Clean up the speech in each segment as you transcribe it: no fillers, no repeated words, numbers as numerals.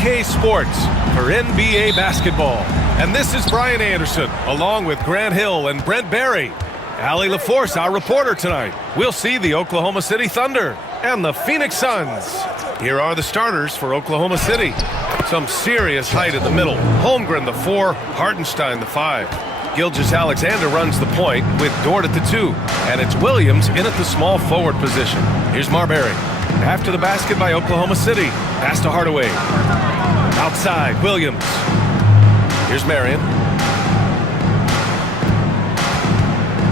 2K Sports for NBA basketball. And this is Brian Anderson, along with Grant Hill and Brent Barry. Allie LaForce, our reporter tonight. We'll see the Oklahoma City Thunder and the Phoenix Suns. Here are the starters for Oklahoma City. Some serious height in the middle. Holmgren, the 4, Hartenstein, the 5. Gilgeous-Alexander runs the point with Dort at the 2. And it's Williams in at the small forward position. Here's Marbury. After the basket by Oklahoma City. Pass to Hardaway. Outside, Williams. Here's Marion.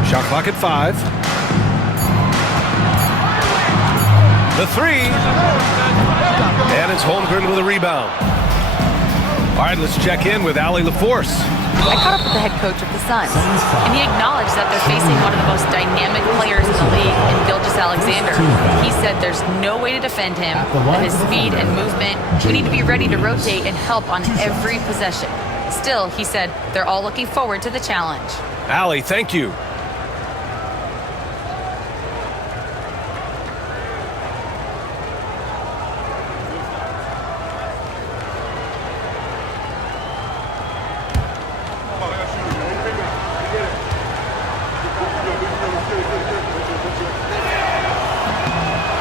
Shot clock at 5. The 3. And it's Holmgren with a rebound. All right, let's check in with Allie LaForce. I caught up with the head coach of the Suns, and he acknowledged that they're facing one of the most dynamic players in the league in Gilgeous-Alexander. He said there's no way to defend him, that his speed and movement, we need to be ready to rotate and help on every possession. Still, he said, they're all looking forward to the challenge. Allie, thank you.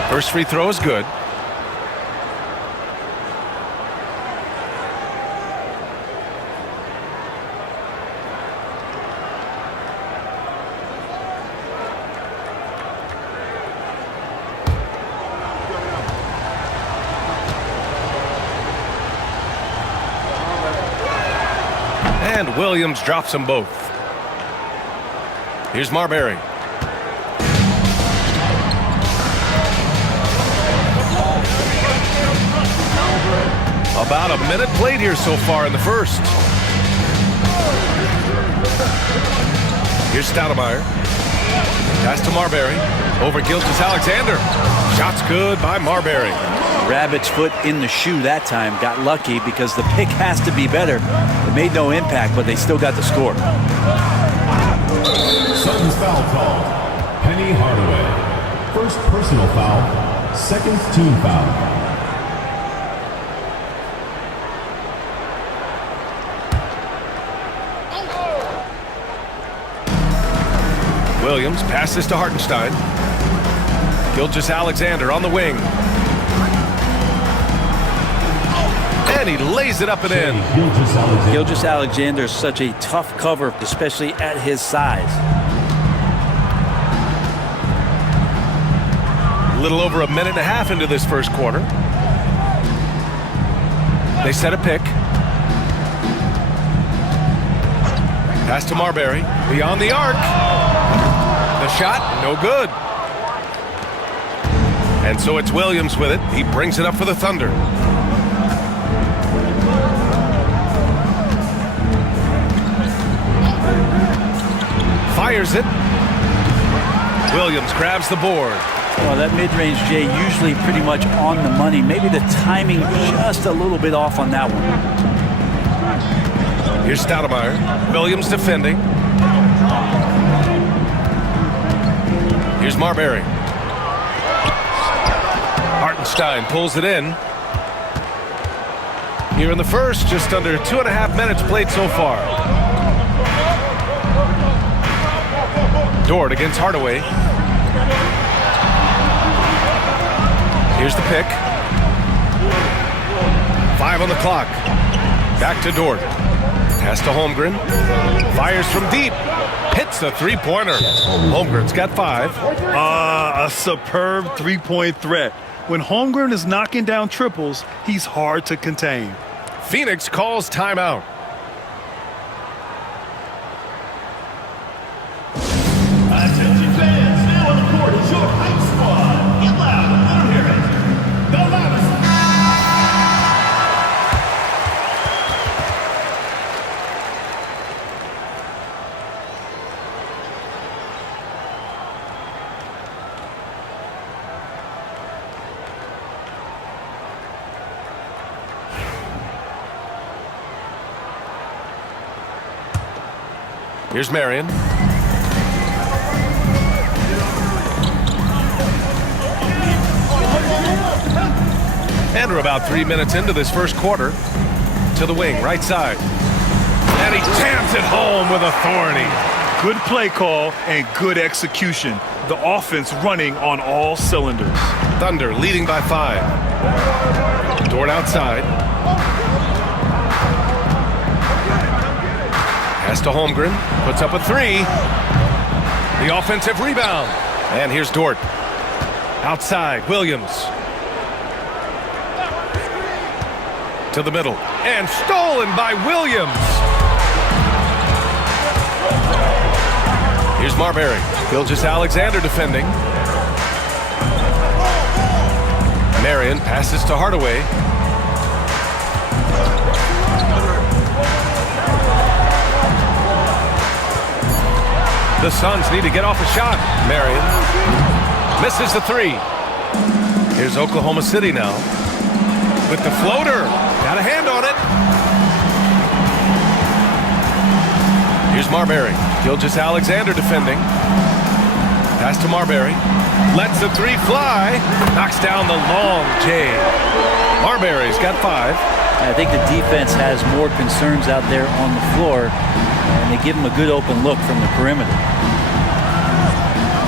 First free throw is good. And Williams drops them both. Here's Marbury. About a minute played here so far in the first. Here's Stoudemire. Pass to Marbury. Over Gilgeous-Alexander. Shot's good by Marbury. Rabbit's foot in the shoe that time. Got lucky because the pick has to be better. It made no impact, but they still got the score. Sutton's foul called. Penny Hardaway. First personal foul. Second team foul. Williams passes to Hartenstein. Gilgeous-Alexander on the wing. And he lays it up and in. Gilgeous-Alexander is such a tough cover, especially at his size. A little over a minute and a half into this first quarter. They set a pick. Pass to Marbury. Beyond the arc. The shot, no good. And so it's Williams with it. He brings it up for the Thunder. Fires it. Williams grabs the board. Well, that mid-range, Jay, usually pretty much on the money. Maybe the timing just a little bit off on that one. Here's Stoudemire. Williams defending. Here's Marbury. Hartenstein pulls it in. Here in the first, just under 2.5 minutes played so far. Dort against Hardaway. Here's the pick. 5 on the clock. Back to Dort. Pass to Holmgren. Fires from deep. Hits a three-pointer. Holmgren's got 5. A superb three-point threat. When Holmgren is knocking down triples, he's hard to contain. Phoenix calls timeout. Attention fans, now on the court is your hype squad. Get loud, let 'em hear it. The loudest. Here's Marion. And we're about 3 minutes into this first quarter. To the wing, right side. And he jams it home with authority. Good play call and good execution. The offense running on all cylinders. Thunder leading by 5. Dort outside. Pass to Holmgren. Puts up a 3. The offensive rebound. And here's Dort. Outside, Williams. To the middle. And stolen by Williams. Here's Marbury. Gilgeous-Alexander defending. Marion passes to Hardaway. The Suns need to get off a shot. Marion misses the 3. Here's Oklahoma City now. With the floater. Got a hand on it. Here's Marbury. Gilgeous-Alexander defending. Pass to Marbury. Lets the 3 fly. Knocks down the long J. Marbury's got 5. I think the defense has more concerns out there on the floor, and they give him a good open look from the perimeter.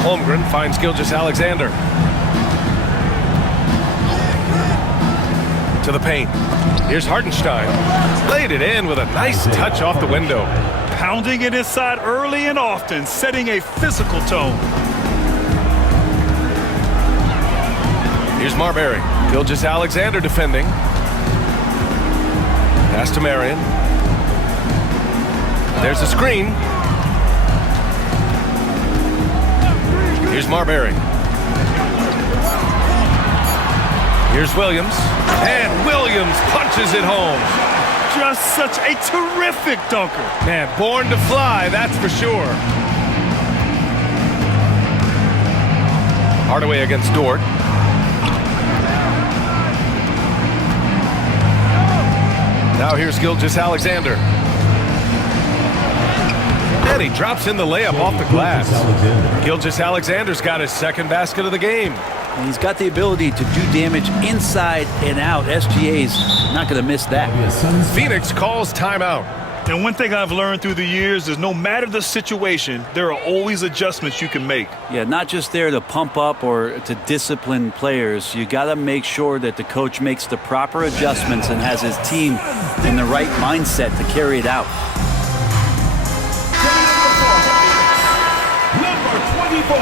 Holmgren finds Gilgeous-Alexander. To the paint. Here's Hartenstein. Laid it in with a nice touch off the window. Pounding it inside early and often, setting a physical tone. Here's Marbury. Gilgeous-Alexander defending. Pass to Marion. There's a screen. Here's Marbury. Here's Williams. And Williams punches it home. Just such a terrific dunker. Man, born to fly, that's for sure. Hardaway against Dort. Now here's Gilgeous-Alexander. And he drops in the layup off the glass. Gilgeous-Alexander's got his second basket of the game. And he's got the ability to do damage inside and out. SGA's not going to miss that. Phoenix calls timeout. And one thing I've learned through the years is no matter the situation, there are always adjustments you can make. Yeah, not just there to pump up or to discipline players. You got to make sure that the coach makes the proper adjustments and has his team in the right mindset to carry it out. Number 24,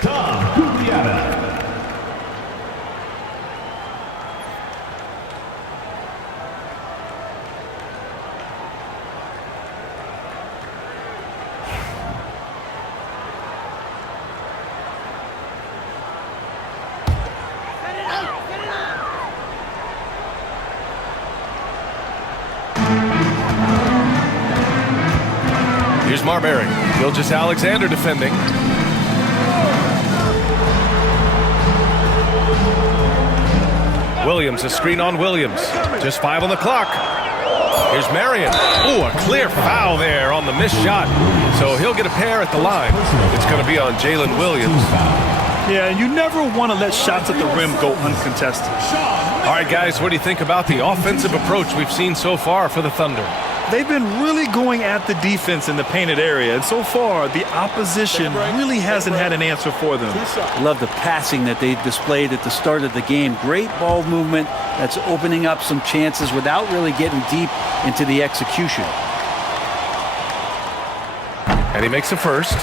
Tom Guglielmo. Here's Marbury. Gilgeous-Alexander defending. Williams, a screen on Williams. Just 5 on the clock. Here's Marion. Ooh, a clear foul there on the missed shot. So he'll get a pair at the line. It's going to be on Jalen Williams. Yeah, you never want to let shots at the rim go uncontested. All right, guys, what do you think about the offensive approach we've seen so far for the Thunder? They've been really going at the defense in the painted area, and so far, the opposition really hasn't had an answer for them. I love the passing that they displayed at the start of the game. Great ball movement that's opening up some chances without really getting deep into the execution. And he makes the first.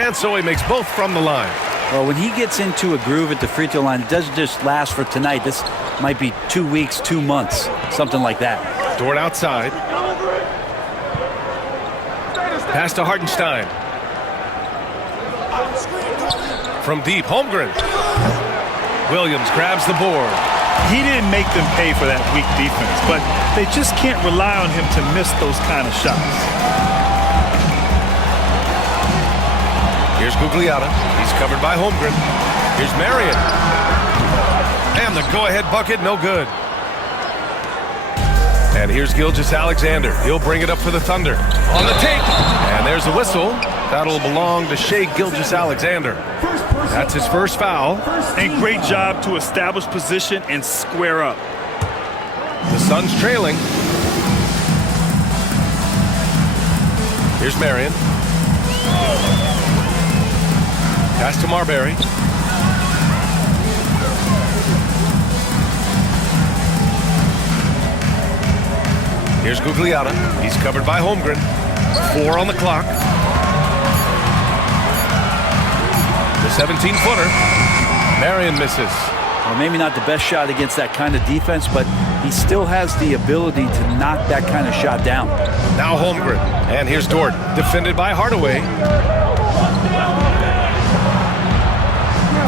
And so he makes both from the line. Well, when he gets into a groove at the free throw line, it doesn't just last for tonight. This might be 2 weeks, 2 months, something like that. Dort outside. Pass to Hartenstein. From deep, Holmgren. Williams grabs the board. He didn't make them pay for that weak defense, but they just can't rely on him to miss those kind of shots. Here's Gugliotta. He's covered by Holmgren. Here's Marion. And the go-ahead bucket, no good. And here's Gilgeous-Alexander. He'll bring it up for the Thunder. On the take. And there's a whistle. That'll belong to Shai Gilgeous-Alexander. That's his first foul. A great job to establish position and square up. The Suns trailing. Here's Marion. Pass to Marbury. Here's Gugliotta. He's covered by Holmgren. 4 on the clock. The 17-footer. Marion misses. Well, maybe not the best shot against that kind of defense, but he still has the ability to knock that kind of shot down. Now Holmgren. And here's Dort. Defended by Hardaway.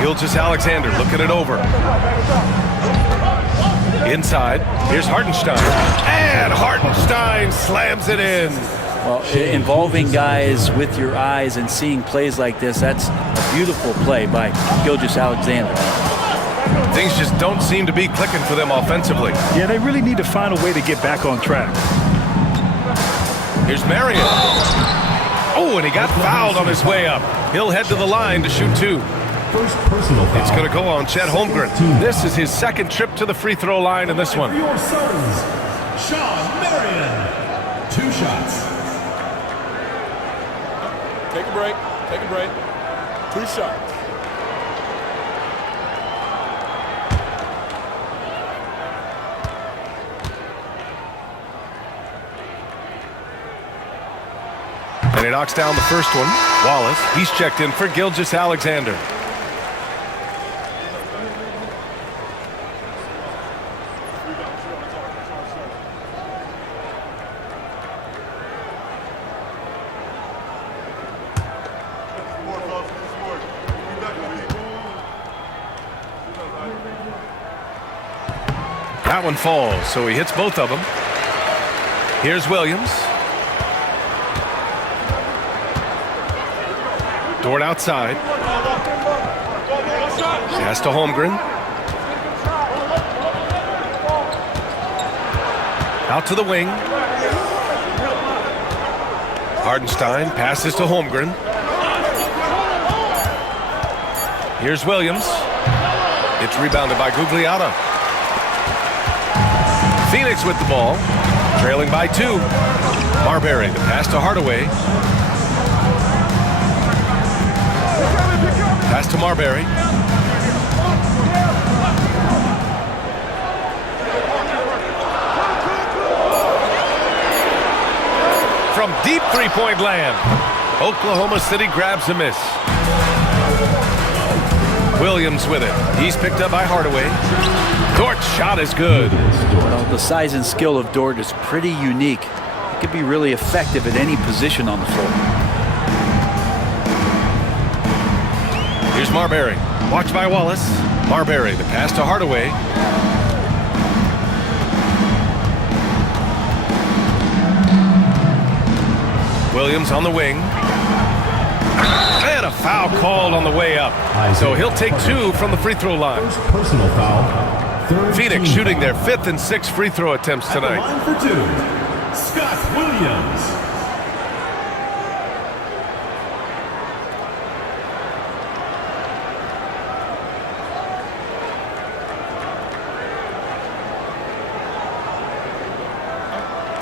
Gilgeous-Alexander looking it over. Inside. Here's Hartenstein. And Hartenstein slams it in. Well, involving guys with your eyes and seeing plays like this, that's a beautiful play by Gilgeous-Alexander. Things just don't seem to be clicking for them offensively. Yeah, they really need to find a way to get back on track. Here's Marion. Oh, and he got fouled on his way up. He'll head to the line to shoot 2. First personal foul. It's going to go on Chet Holmgren. This is his second trip to the free throw line in this one. For your Suns, Sean Marion. 2 shots. Take a break. Take a break. 2 shots. And he knocks down the first one. Wallace, he's checked in for Gilgeous-Alexander. That one falls, so he hits both of them. Here's Williams. Dort outside. Pass to Holmgren. Out to the wing. Hartenstein passes to Holmgren. Here's Williams. It's rebounded by Gugliotta. Phoenix with the ball, trailing by 2. Marbury, the pass to Hardaway. Pass to Marbury. From deep three-point land, Oklahoma City grabs a miss. Williams with it. He's picked up by Hardaway. Dort's shot is good. Well, the size and skill of Dort is pretty unique. He could be really effective at any position on the floor. Here's Marbury. Watched by Wallace. Marbury, the pass to Hardaway. Williams on the wing. And a foul called on the way up. So he'll take 2 from the free throw line. First personal foul. Phoenix shooting their 5th and 6th free throw attempts tonight. Line for 2. Scott Williams.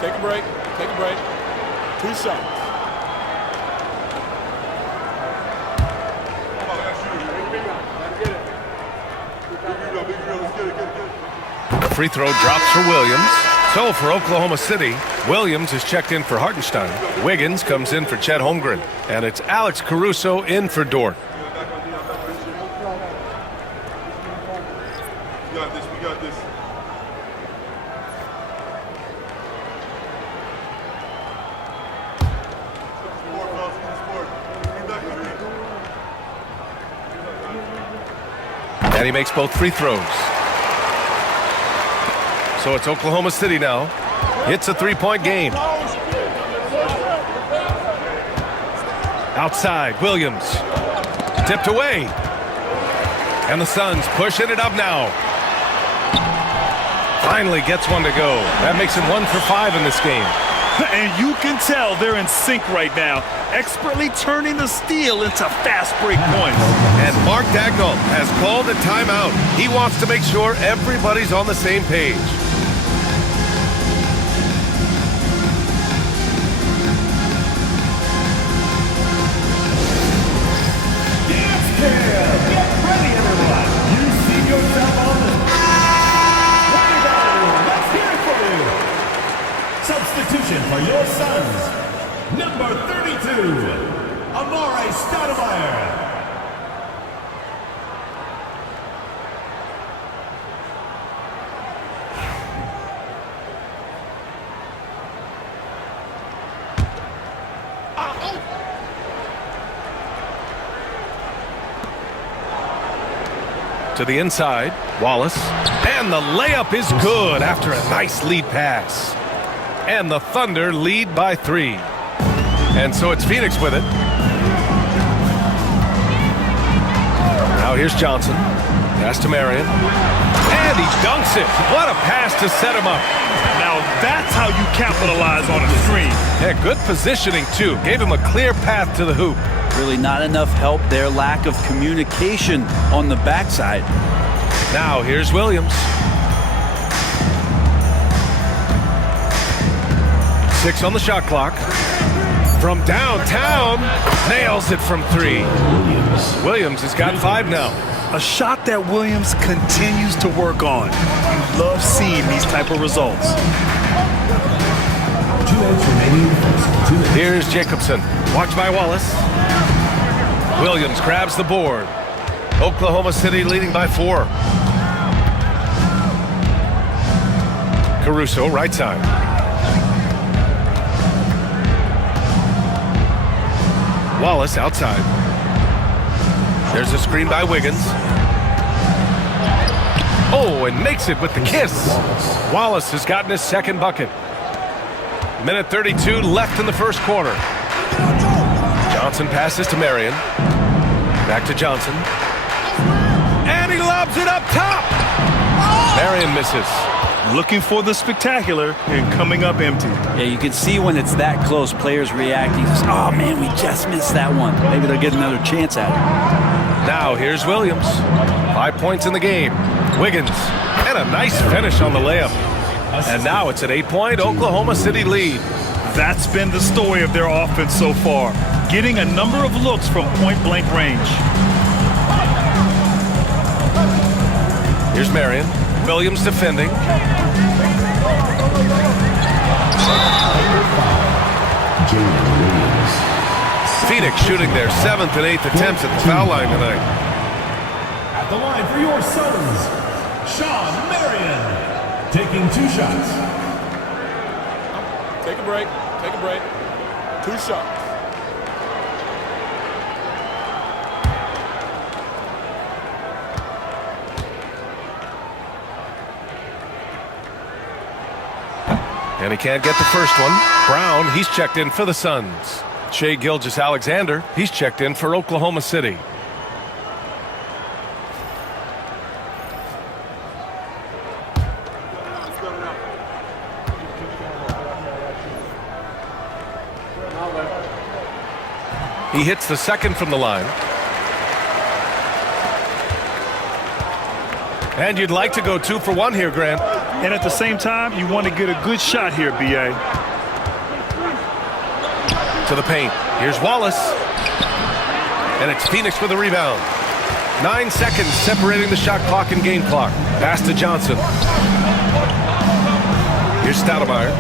Take a break. Take a break. 2 shots. The free throw drops for Williams. So for Oklahoma City, Williams is checked in for Hartenstein. Wiggins comes in for Chet Holmgren. And it's Alex Caruso in for Dort. We got this. We got this. And he makes both free throws. So it's Oklahoma City now. It's a 3-point game. Outside, Williams. Tipped away. And the Suns pushing it up now. Finally gets one to go. That makes him 1 for 5 in this game. And you can tell they're in sync right now, expertly turning the steal into fast break points. And Mark Dagnall has called a timeout. He wants to make sure everybody's on the same page. Dance camp! Get ready, everyone! You see yourself on the... Let's hear it for you! Substitution for your Suns. Number 32, Amare Stoudemire. To the inside, Wallace. And the layup is good after a nice lead pass. And the Thunder lead by 3. And so it's Phoenix with it. Now here's Johnson. Pass to Marion. And he dunks it. What a pass to set him up. Now that's how you capitalize on a screen. Yeah, good positioning, too. Gave him a clear path to the hoop. Really not enough help there. Lack of communication on the backside. Now here's Williams. 6 on the shot clock. From downtown, nails it from 3. Williams has got 5 now. A shot that Williams continues to work on. You love seeing these type of results. 2 minutes remaining. Here's Jacobson. Watch by Wallace. Williams grabs the board. Oklahoma City leading by 4. Caruso, right side. Wallace outside. There's a screen by Wiggins. Oh, and makes it with the kiss. Wallace has gotten his second bucket. Minute 32 left in the first quarter. Johnson passes to Marion. Back to Johnson. And he lobs it up top. Marion misses. Looking for the spectacular and coming up empty. Yeah, you can see when it's that close, players reacting. Oh, man, we just missed that one. Maybe they'll get another chance at it. Now here's Williams. 5 points in the game. Wiggins. And a nice finish on the layup. And now it's an 8-point Oklahoma City lead. That's been the story of their offense so far. Getting a number of looks from point-blank range. Here's Marion. Williams defending. Phoenix shooting their 7th and 8th attempts at the foul line tonight. At the line for your Suns, Sean Marion. Taking 2 shots. Take a break. Take a break. 2 shots. And he can't get the first one. Brown, he's checked in for the Suns. Shai Gilgeous-Alexander, he's checked in for Oklahoma City. He hits the second from the line. And you'd like to go 2 for 1 here, Grant. And at the same time, you want to get a good shot here, B.A. To the paint. Here's Wallace. And it's Phoenix with the rebound. 9 seconds separating the shot clock and game clock. Pass to Johnson. Here's Stoudemire.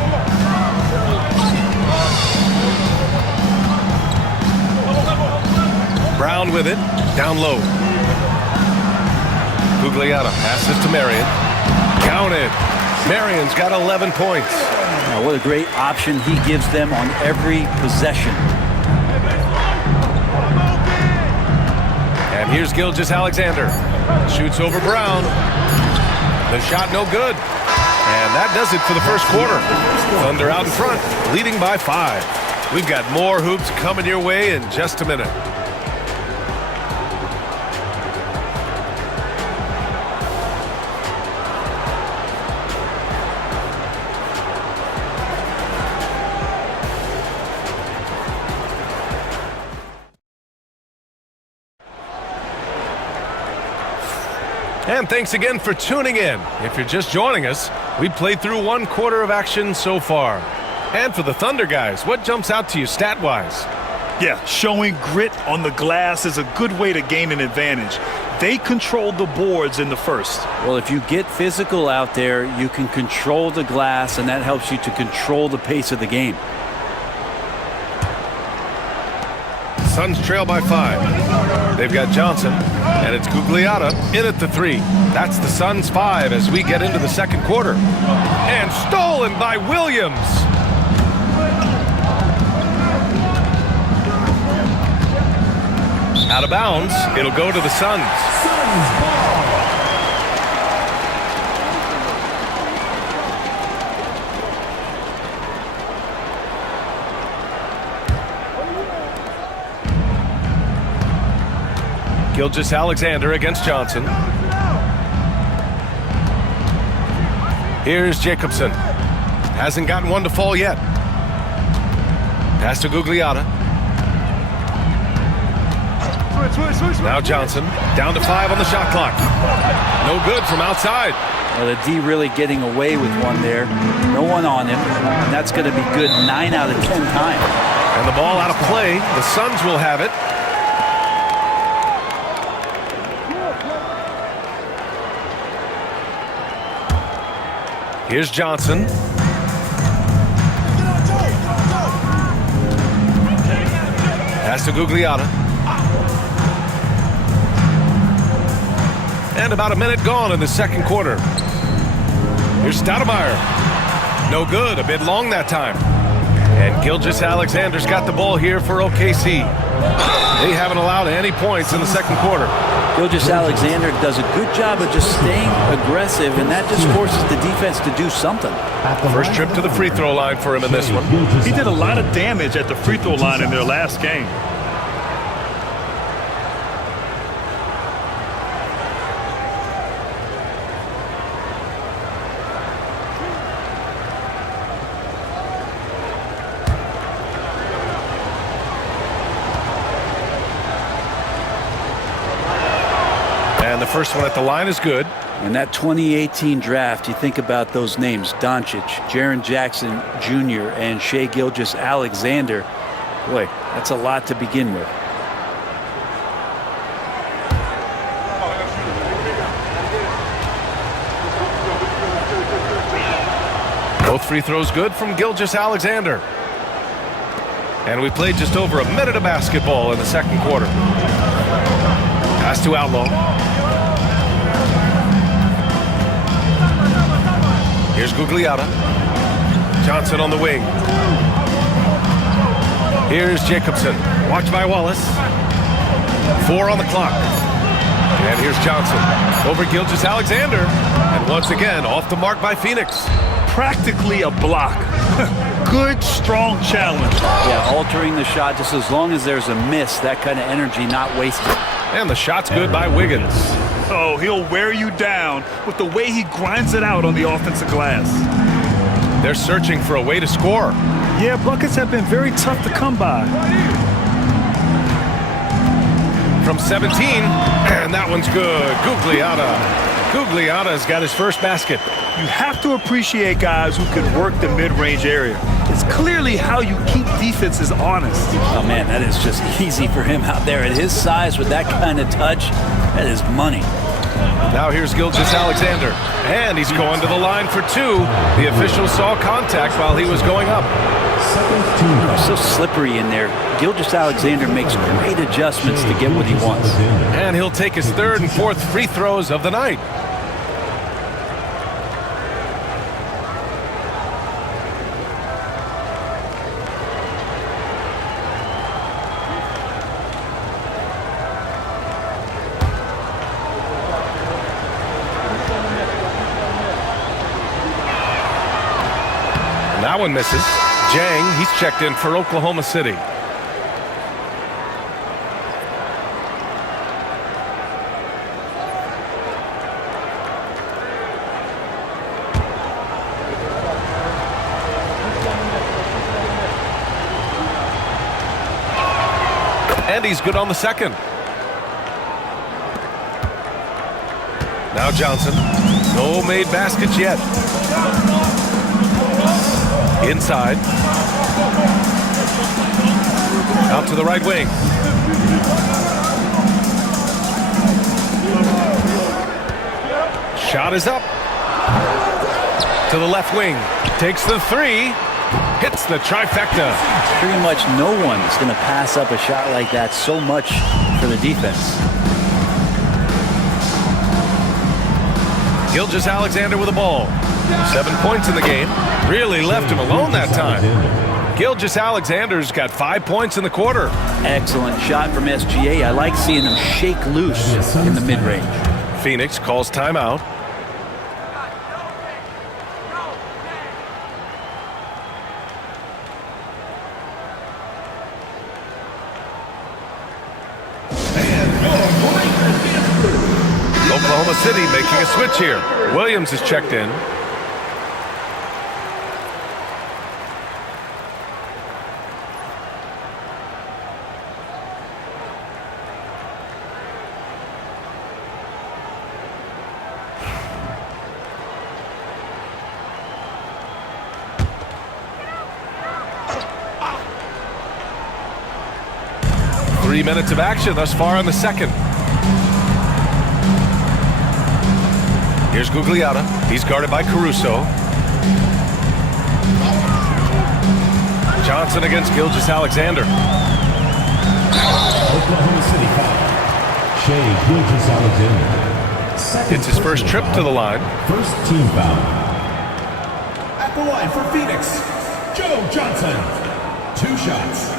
Brown with it. Down low. Gugliotta passes to Marion. Counted. Marion's got 11 points. Now, what a great option he gives them on every possession. And here's Gilgeous-Alexander. Shoots over Brown. The shot no good. And that does it for the first quarter. Thunder out in front, leading by 5. We've got more hoops coming your way in just a minute. And thanks again for tuning in. If you're just joining us, we played through 1 quarter of action so far. And for the Thunder guys, what jumps out to you stat-wise? Yeah, showing grit on the glass is a good way to gain an advantage. They controlled the boards in the first. Well, if you get physical out there, you can control the glass, and that helps you to control the pace of the game. Suns trail by 5. They've got Johnson, and it's Gugliotta in at the 3. That's the Suns' 5 as we get into the second quarter. And stolen by Williams. Out of bounds, it'll go to the Suns. Gilgeous-Alexander against Johnson. Here's Jacobson. Hasn't gotten one to fall yet. Pass to Gugliotta. Now Johnson, down to 5 on the shot clock. No good from outside. Well, the D really getting away with one there. No one on him. And that's going to be good 9 out of 10 times. And the ball out of play. The Suns will have it. Here's Johnson. Pass to Gugliotta. And about a minute gone in the second quarter. Here's Stoudemire. No good, a bit long that time. And Gilgeous-Alexander's got the ball here for OKC. They haven't allowed any points in the second quarter. Gilgeous-Alexander does a good job of just staying aggressive, and that just forces the defense to do something. First trip to the free throw line for him in this one. He did a lot of damage at the free throw line in their last game. And the first one at the line is good. In that 2018 draft, you think about those names, Doncic, Jaren Jackson Jr., and Shai Gilgeous-Alexander. Boy, that's a lot to begin with. Both free throws good from Gilgeous-Alexander. And we played just over a minute of basketball in the second quarter. Pass to Outlaw. Here's Gugliotta. Johnson on the wing. Here's Jacobson. Watched by Wallace. 4 on the clock. And here's Johnson. Over Gilgeous-Alexander. And once again, off the mark by Phoenix. Practically a block. Good, strong challenge. Yeah, altering the shot just as long as there's a miss, that kind of energy not wasted. And the shot's good by Wiggins. Oh, he'll wear you down with the way he grinds it out on the offensive glass. They're searching for a way to score. Yeah, buckets have been very tough to come by. From 17, and that one's good. Gugliotta's got his first basket. You have to appreciate guys who can work the mid-range area. It's clearly how you keep defenses honest. Oh, man, that is just easy for him out there. At his size with that kind of touch, that is money. Now here's Gilgeous-Alexander, and he's going to the line for 2. The official saw contact while he was going up. So slippery in there. Gilgeous-Alexander makes great adjustments to get what he wants. And he'll take his 3rd and 4th free throws of the night. That one misses. Jang, he's checked in for Oklahoma City. And he's good on the second. Now Johnson. No made baskets yet. Inside. Out to the right wing. Shot is up. To the left wing. Takes the three. Hits the trifecta. Pretty much no one's going to pass up a shot like that so much for the defense. Gilgeous-Alexander with the ball. 7 points in the game. Really left him alone that time. Gilgeous-Alexander's got 5 points in the quarter. Excellent shot from SGA. I like seeing him shake loose in the mid-range. Phoenix calls timeout. Oklahoma City making a switch here. Williams is checked in. Three minutes of action thus far in the second. Here's Gugliotta. He's guarded by Caruso. Johnson against Gilgeous-Alexander. Oklahoma City foul. Shai Gilgeous-Alexander. It's his first trip to the line. First team foul. At the line for Phoenix, Joe Johnson. 2 shots.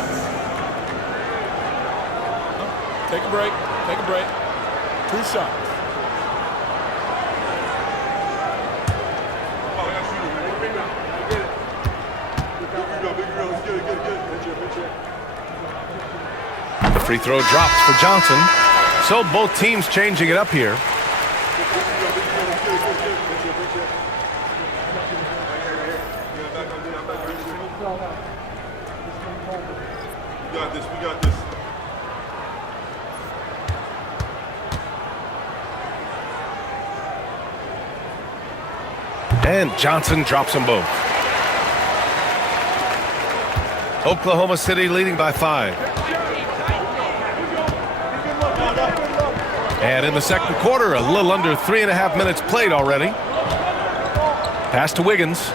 Take a break. Take a break. 2 shots. The free throw drops for Johnson. So both teams changing it up here. We got this. We got this. And Johnson drops them both. Oklahoma City leading by 5. And in the second quarter, a little under 3.5 minutes played already. Pass to Wiggins.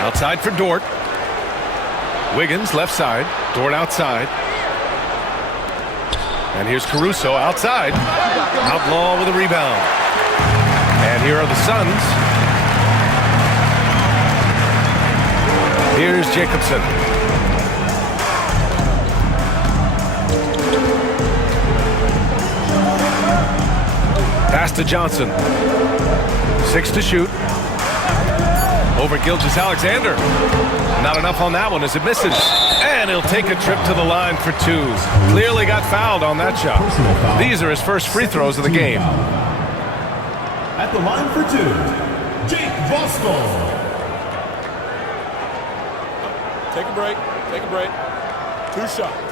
Outside for Dort. Wiggins left side. Dort outside. And here's Caruso outside. Outlaw with a rebound. And here are the Suns. Here's Jacobson. Pass to Johnson. 6 to shoot. Over Gilgeous-Alexander. Not enough on that one as it misses. And he'll take a trip to the line for 2. Clearly got fouled on that shot. These are his first free throws of the game. At the line for 2, Jake Voskuhl. Take a break. Take a break. 2 shots.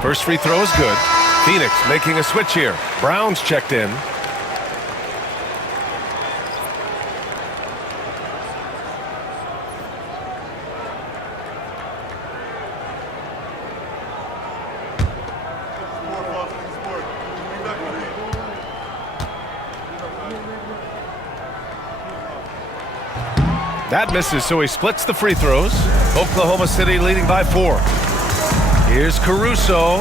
First free throw is good. Phoenix making a switch here. Brown's checked in. That misses, so he splits the free throws. Oklahoma City leading by 4. Here's Caruso.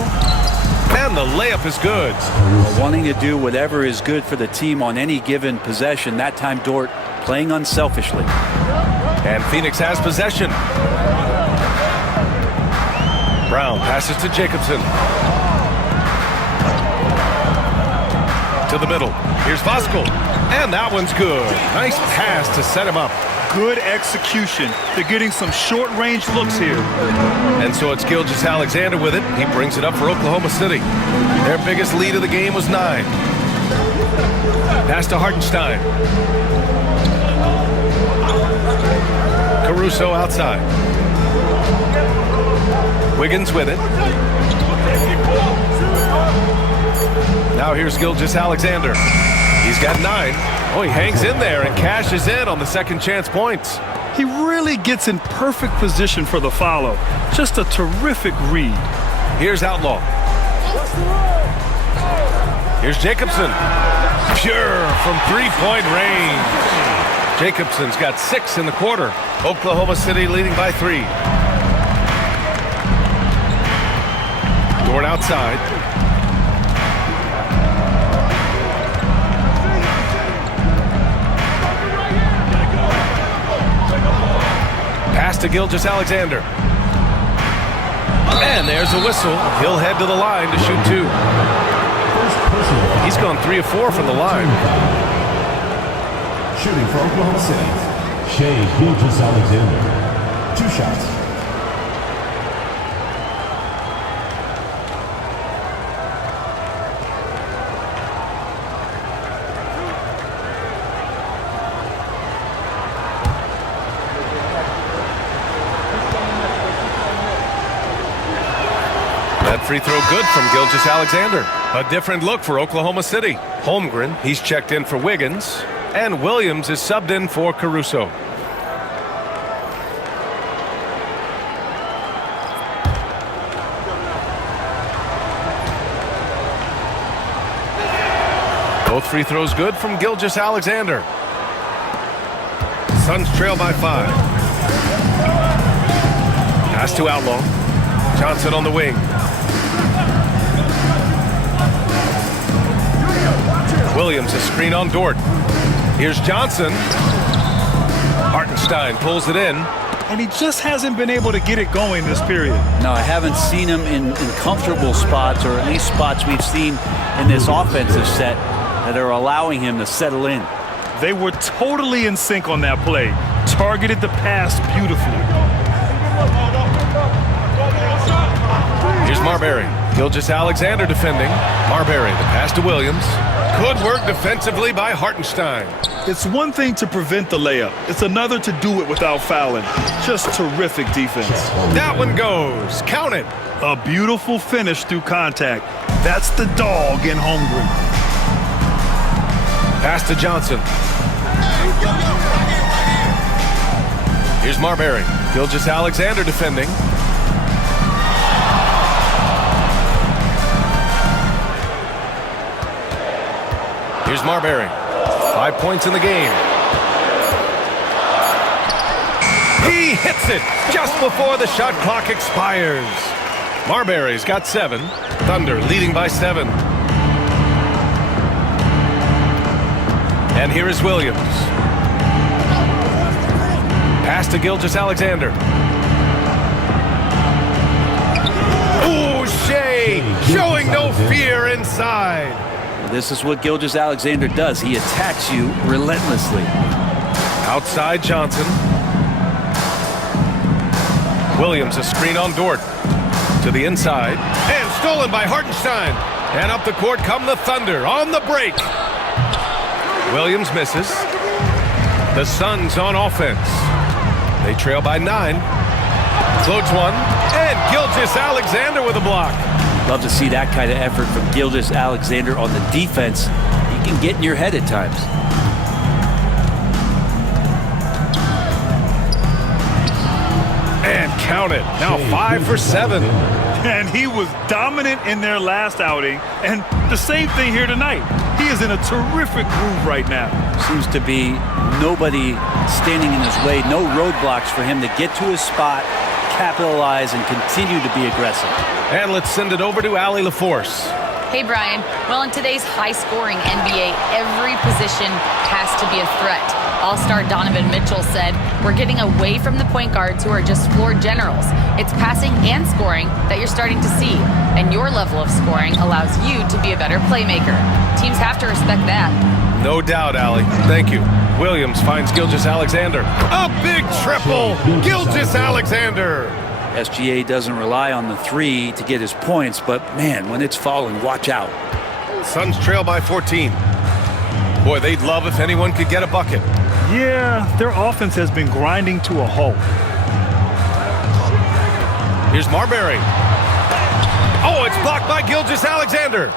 And the layup is good. Wanting to do whatever is good for the team on any given possession. That time Dort playing unselfishly. And Phoenix has possession. Brown passes to Jacobson. To the middle. Here's Voskuhl. And that one's good. Nice pass to set him up. Good execution. They're getting some short-range looks here. And so it's Gilgeous-Alexander with it. He brings it up for Oklahoma City. Their biggest lead of the game was 9. Pass to Hartenstein. Caruso outside. Wiggins with it. Now here's Gilgeous-Alexander. He's got 9. Oh, he hangs in there and cashes in on the second chance points. He really gets in perfect position for the follow. Just a terrific read. Here's Outlaw. Here's Jacobson. Pure from three-point range. Jacobson's got 6 in the quarter. Oklahoma City leading by 3. Dort outside. Pass to Gilgeous-Alexander. And there's a whistle. He'll head to the line to shoot 2. He's gone 3 of 4 from the line. Shooting for Oklahoma City, Shai Gilgeous-Alexander. 2 shots. That free throw good from Gilgeous-Alexander. A different look for Oklahoma City. Holmgren, he's checked in for Wiggins. And Williams is subbed in for Caruso. Both free throws good from Gilgeous-Alexander. Suns trail by 5. Pass to Outlaw. Johnson on the wing. Williams a screen on Dort. Here's Johnson. Hartenstein pulls it in. And he just hasn't been able to get it going this period. No, I haven't seen him in comfortable spots, or at least spots we've seen in this offensive set that are allowing him to settle in. They were totally in sync on that play. Targeted the pass beautifully. Here's Marbury. Gilgeous-Alexander defending. Marbury, the pass to Williams. Good work defensively by Hartenstein. It's one thing to prevent the layup. It's another to do it without fouling. Just terrific defense. That one goes. Count it. A beautiful finish through contact. That's the dog in Holmgren. Pass to Johnson. Here's Marbury. Gilgeous-Alexander defending. Here's Marbury. 5 points in the game. He hits it just before the shot clock expires. Marbury's got 7. Thunder leading by 7. And here is Williams. Pass to Gilgeous-Alexander. Ooh, Shai showing no fear inside. This is what Gilgeous-Alexander does. He attacks you relentlessly. Outside Johnson. Williams a screen on Dort. To the inside. And stolen by Hartenstein. And up the court come the Thunder on the break. Williams misses. The Suns on offense. They trail by 9. Floats one. And Gilgeous-Alexander with a block. Love to see that kind of effort from Gilgeous-Alexander on the defense. He can get in your head at times. And count it. Now 5 for 7. And he was dominant in their last outing. And the same thing here tonight. He is in a terrific groove right now. Seems to be nobody standing in his way. No roadblocks for him to get to his spot, capitalize, and continue to be aggressive. And let's send it over to Allie LaForce. Hey, Brian. Well, in today's high-scoring NBA, every position has to be a threat. All-star Donovan Mitchell said, "We're getting away from the point guards who are just floor generals. It's passing and scoring that you're starting to see, and your level of scoring allows you to be a better playmaker. Teams have to respect that." No doubt, Allie. Thank you. Williams finds Gilgeous-Alexander. A big triple! Gilgeous-Alexander! SGA doesn't rely on the 3 to get his points, but man, when it's falling, watch out. Suns trail by 14. Boy, they'd love if anyone could get a bucket. Yeah, their offense has been grinding to a halt. Here's Marbury. Oh, it's blocked by Gilgeous-Alexander.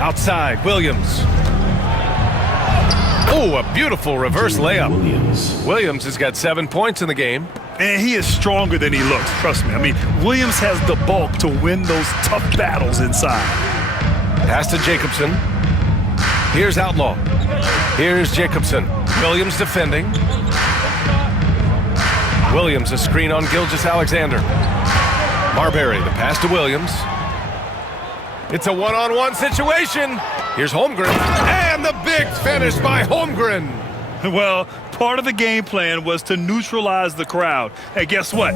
Outside, Williams. Oh, a beautiful reverse layup. Williams has got 7 points in the game. And he is stronger than he looks, trust me. I mean, Williams has the bulk to win those tough battles inside. Pass to Jacobson. Here's Outlaw. Here's Jacobson. Williams defending. Williams a screen on Gilgeous-Alexander. Marbury, the pass to Williams. It's a one-on-one situation. Here's Holmgren. And the big finish by Holmgren. Well, part of the game plan was to neutralize the crowd. And guess what?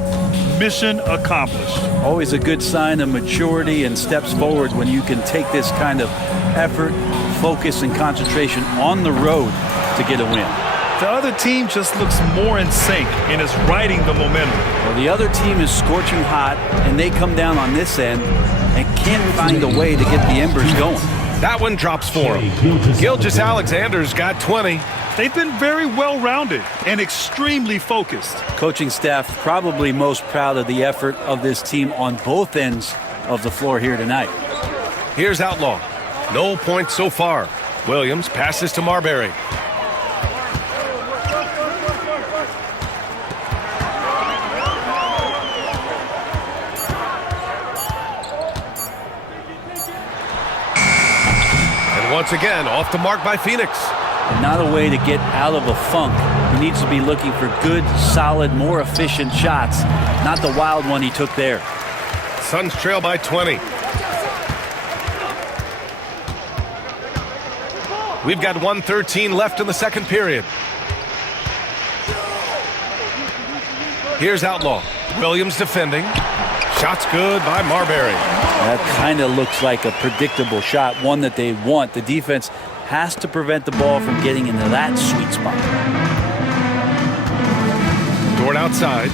Mission accomplished. Always a good sign of maturity and steps forward when you can take this kind of effort, focus, and concentration on the road to get a win. The other team just looks more in sync and is riding the momentum. Well, the other team is scorching hot, and they come down on this end and can't find a way to get the embers going. That one drops for him. Gilgeous-Alexander's got 20. They've been very well-rounded and extremely focused. Coaching staff probably most proud of the effort of this team on both ends of the floor here tonight. Here's Outlaw. No points so far. Williams passes to Marbury. Once again, off the mark by Phoenix. And not a way to get out of a funk. He needs to be looking for good, solid, more efficient shots, not the wild one he took there. Suns trail by 20. We've got 1:13 left in the second period. Here's Outlaw. Williams defending. Shot's good by Marbury. That kind of looks like a predictable shot, one that they want. The defense has to prevent the ball from getting into that sweet spot. Dort outside.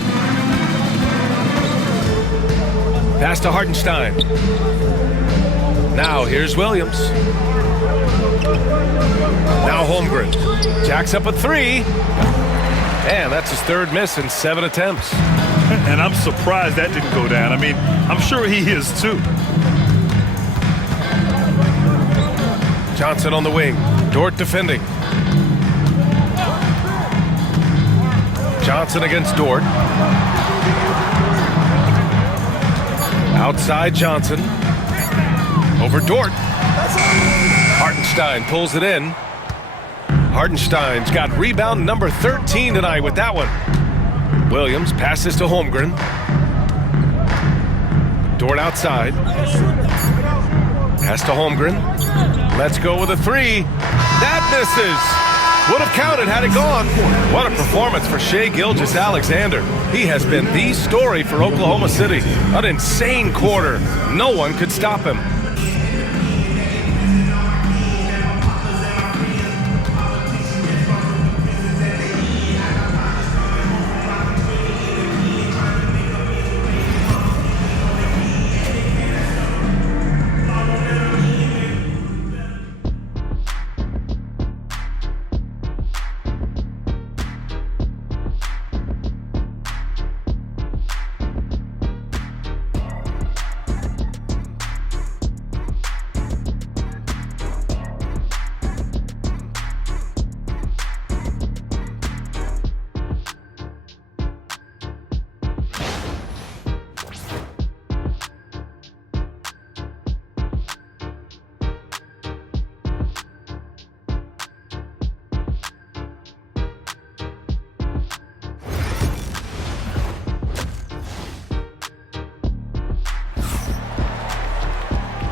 Pass to Hartenstein. Now here's Williams. Now Holmgren. Jacks up a three. And that's his third miss in 7 attempts. And I'm surprised that didn't go down. I mean, I'm sure he is too. Johnson on the wing. Dort defending. Johnson against Dort. Outside Johnson. Over Dort. Hartenstein pulls it in. Hartenstein's got rebound number 13 tonight with that one. Williams passes to Holmgren. Dort outside. Pass to Holmgren. Let's go with a three. That misses. Would have counted had it gone. What a performance for Shai Gilgeous-Alexander. He has been the story for Oklahoma City. An insane quarter. No one could stop him.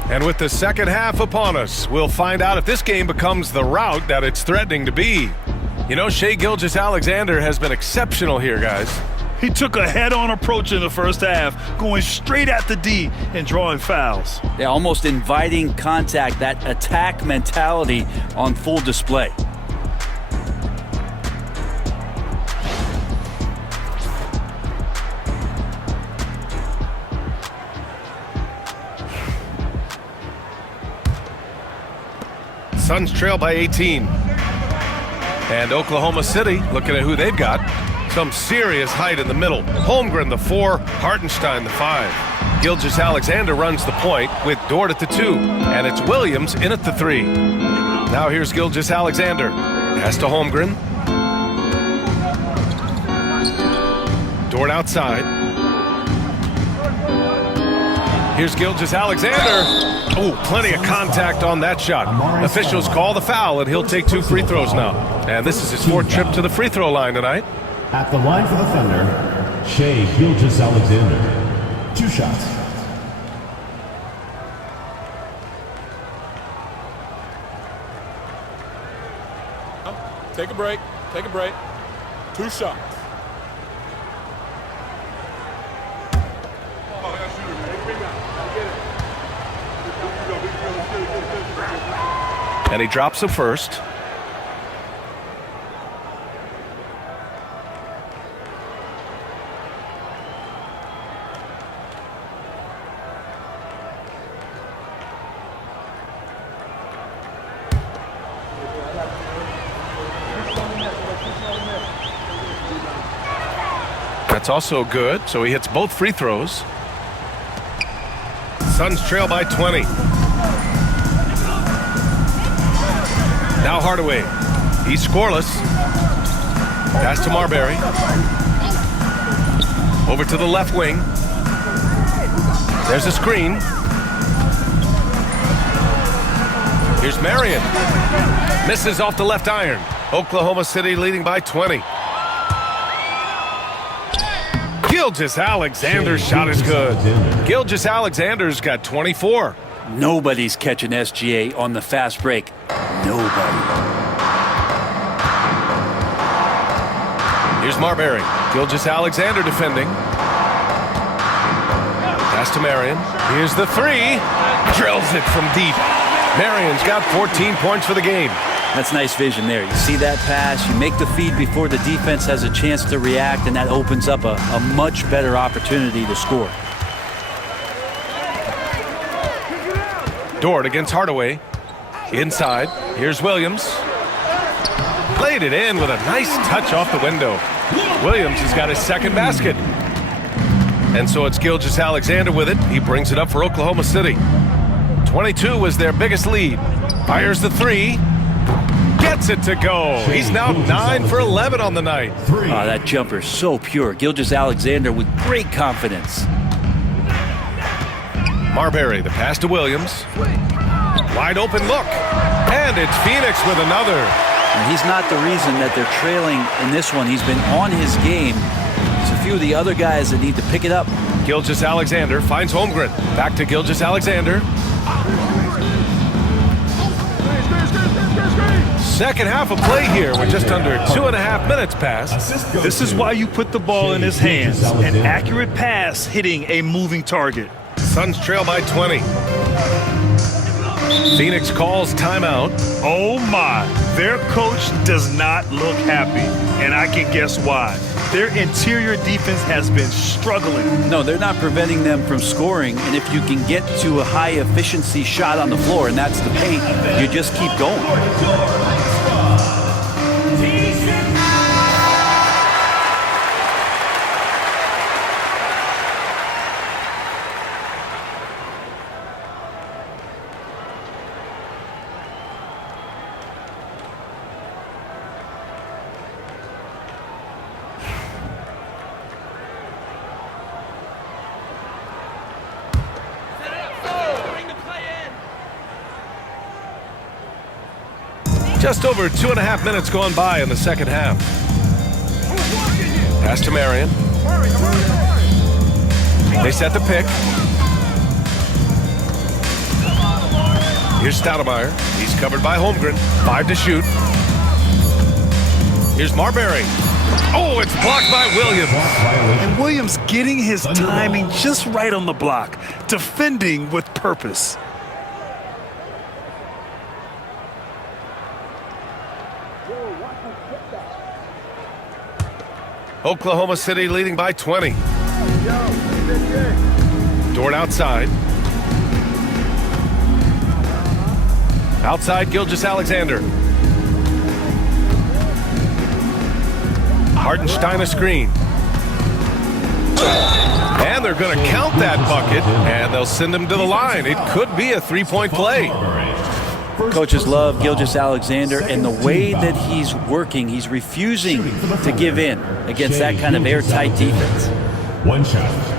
And with the second half upon us, we'll find out if this game becomes the rout that it's threatening to be. You know, Shai Gilgeous-Alexander has been exceptional here, guys. He took a head-on approach in the first half, going straight at the D and drawing fouls. Yeah, almost inviting contact, that attack mentality on full display. Suns trail by 18. And Oklahoma City, looking at who they've got, some serious height in the middle. Holmgren, the 4, Hartenstein, the 5. Gilgeous-Alexander runs the point with Dort at the 2, and it's Williams in at the 3. Now here's Gilgeous-Alexander. Pass to Holmgren. Dort outside. Here's Gilgeous-Alexander. Oh, plenty of contact on that shot. Officials call the foul, and he'll take 2 free throws now. And this is his 4th trip to the free throw line tonight. At the line for the Thunder, Shai Gilgeous-Alexander. 2 shots. Take a break. Take a break. 2 shots. And he drops the first. That's also good, so he hits both free throws. Suns trail by 20. Now Hardaway. He's scoreless. Pass to Marbury. Over to the left wing. There's a screen. Here's Marion. Misses off the left iron. Oklahoma City leading by 20. Gilgeous-Alexander's shot is good. Gilgeous-Alexander's got 24. Nobody's catching SGA on the fast break. Nobody. Here's Marbury. Gilgeous-Alexander defending. Pass to Marion. Here's the 3. Drills it from deep. Marion's got 14 points for the game. That's nice vision there. You see that pass, you make the feed before the defense has a chance to react, and that opens up a much better opportunity to score. Dort against Hardaway. Inside. Here's Williams. Laid it in with a nice touch off the window. Williams has got his 2nd basket. And so it's Gilgeous-Alexander with it. He brings it up for Oklahoma City. 22 was their biggest lead. Fires the 3. Gets it to go. He's now 9 for 11 on the night. Oh, that jumper is so pure. Gilgeous-Alexander with great confidence. Marbury, the pass to Williams. Wide open look. And it's Phoenix with another. And he's not the reason that they're trailing in this one. He's been on his game. There's a few of the other guys that need to pick it up. Gilgeous-Alexander finds Holmgren. Back to Gilgeous-Alexander. Second half of play here. We're just under 2.5 minutes past. This is why you put the ball in his hands. An accurate pass hitting a moving target. Suns trail by 20. Phoenix calls timeout. Oh my, their coach does not look happy, and I can guess why. Their interior defense has been struggling. No, they're not preventing them from scoring, and if you can get to a high efficiency shot on the floor, and that's the paint, you just keep going. Just over 2.5 minutes gone by in the second half. Pass to Marion. They set the pick. Here's Stoudemire. He's covered by Holmgren. 5 to shoot. Here's Marbury. Oh, it's blocked by Williams. And Williams getting his timing just right on the block. Defending with purpose. Oklahoma City leading by 20. Dort outside. Outside, Gilgeous-Alexander. Hartenstein a screen. And they're going to count that bucket, and they'll send him to the line. It could be a three-point play. Coaches love Gilgeous-Alexander, and the way that he's working, he's refusing to give in against that kind of airtight defense. One shot.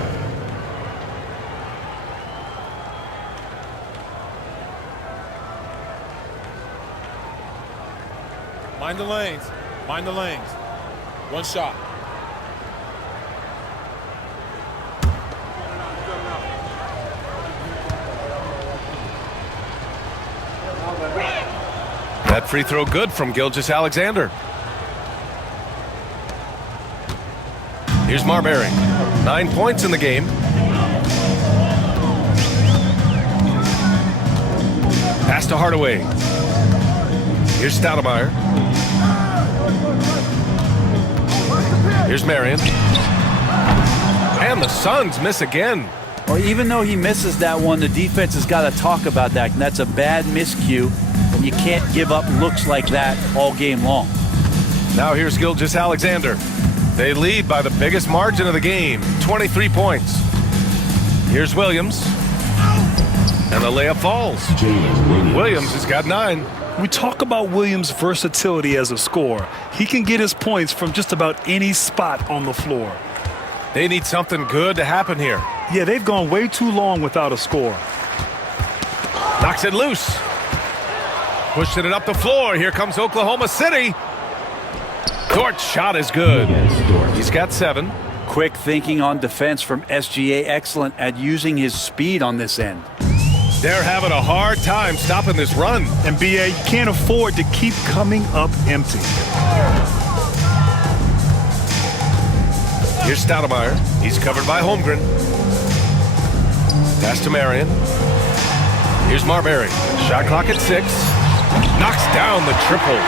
Mind the lanes. Mind the lanes. One shot. That free throw good from Gilgeous-Alexander. Here's Marbury. 9 points in the game. Pass to Hardaway. Here's Stoudemire. Here's Marion. And the Suns miss again. Or even though he misses that one, the defense has got to talk about that, and that's a bad miscue. And you can't give up looks like that all game long. Now here's Gilgeous-Alexander. They lead by the biggest margin of the game, 23 points. Here's Williams. And the layup falls. Williams has got 9. We talk about Williams' versatility as a scorer. He can get his points from just about any spot on the floor. They need something good to happen here. Yeah, they've gone way too long without a score. Knocks it loose. Pushing it up the floor. Here comes Oklahoma City. Dort's shot is good. He's got 7. Quick thinking on defense from SGA. Excellent at using his speed on this end. They're having a hard time stopping this run. And BA, you can't afford to keep coming up empty. Here's Stoudemire. He's covered by Holmgren. Pass to Marion. Here's Marbury. Shot clock at 6. Knocks down the triple.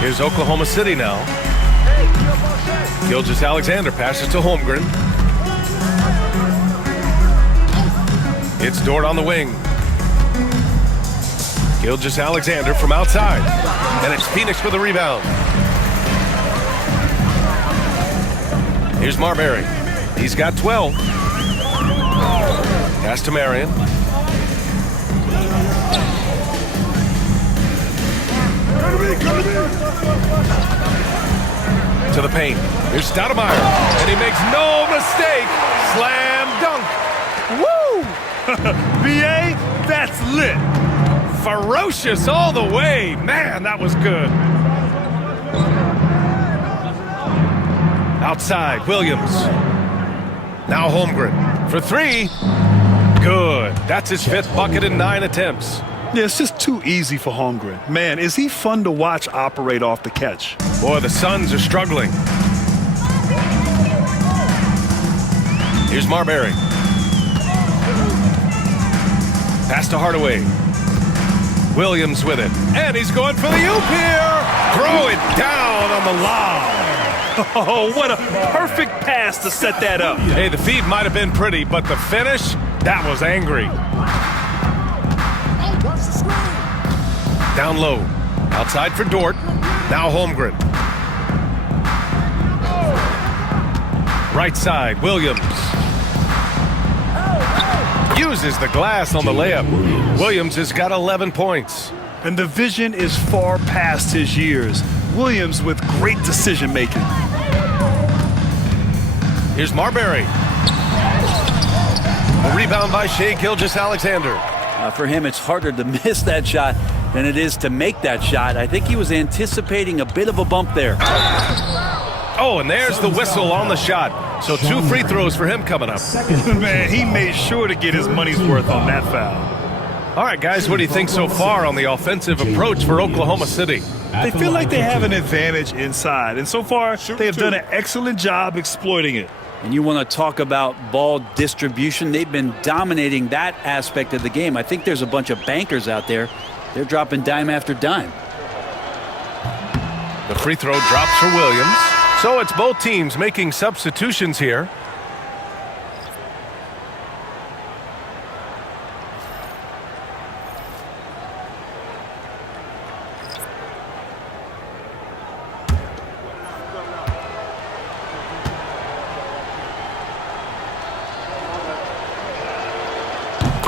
Here's Oklahoma City now. Gilgeous-Alexander passes to Holmgren. It's Dort on the wing. Gilgeous-Alexander from outside. And it's Phoenix for the rebound. Here's Marbury. He's got 12. Pass to Marion. To the paint. Here's Stoudemire. And he makes no mistake. Slam dunk. Woo! BA, that's lit. Ferocious all the way. Man, that was good. Outside, Williams. Now Holmgren for 3. Good. That's his 5th bucket in 9 attempts. Yeah, it's just too easy for Holmgren. Man, is he fun to watch operate off the catch. Boy, the Suns are struggling. Here's Marbury. Pass to Hardaway. Williams with it. And he's going for the oop here. Throw it down on the lob. Oh, what a perfect pass to set that up. Hey, the feed might have been pretty, but the finish, that was angry. Down low. Outside for Dort. Now Holmgren. Right side, Williams. Uses the glass on the layup. Williams has got 11 points. And the vision is far past his years. Williams with great decision making. Here's Marbury. A rebound by Shai Gilgeous-Alexander. For him, it's harder to miss that shot than it is to make that shot. I think he was anticipating a bit of a bump there. Oh, and there's the whistle on the shot. So 2 free throws for him coming up. Man, he made sure to get his money's worth on that foul. All right, guys, what do you think so far on the offensive approach for Oklahoma City? They feel like they have an advantage inside, and so far they have done an excellent job exploiting it. And you want to talk about ball distribution. They've been dominating that aspect of the game. I think there's a bunch of bankers out there. They're dropping dime after dime. The free throw drops for Williams. So it's both teams making substitutions here.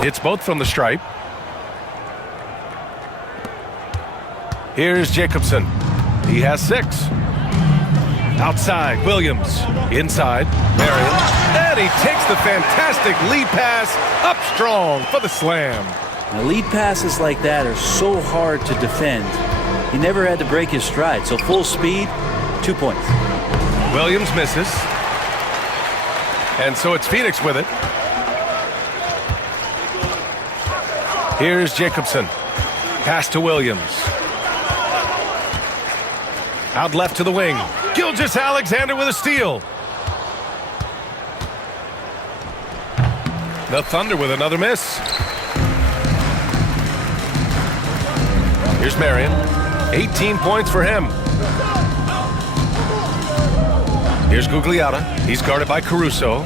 Hits both from the stripe. Here's Jacobson. He has 6. Outside, Williams. Inside, Marion. And he takes the fantastic lead pass up strong for the slam. Now, lead passes like that are so hard to defend. He never had to break his stride, so full speed, 2 points. Williams misses. And so it's Phoenix with it. Here's Jacobson. Pass to Williams. Out left to the wing. Gilgeous-Alexander with a steal. The Thunder with another miss. Here's Marion. 18 points for him. Here's Gugliotta. He's guarded by Caruso.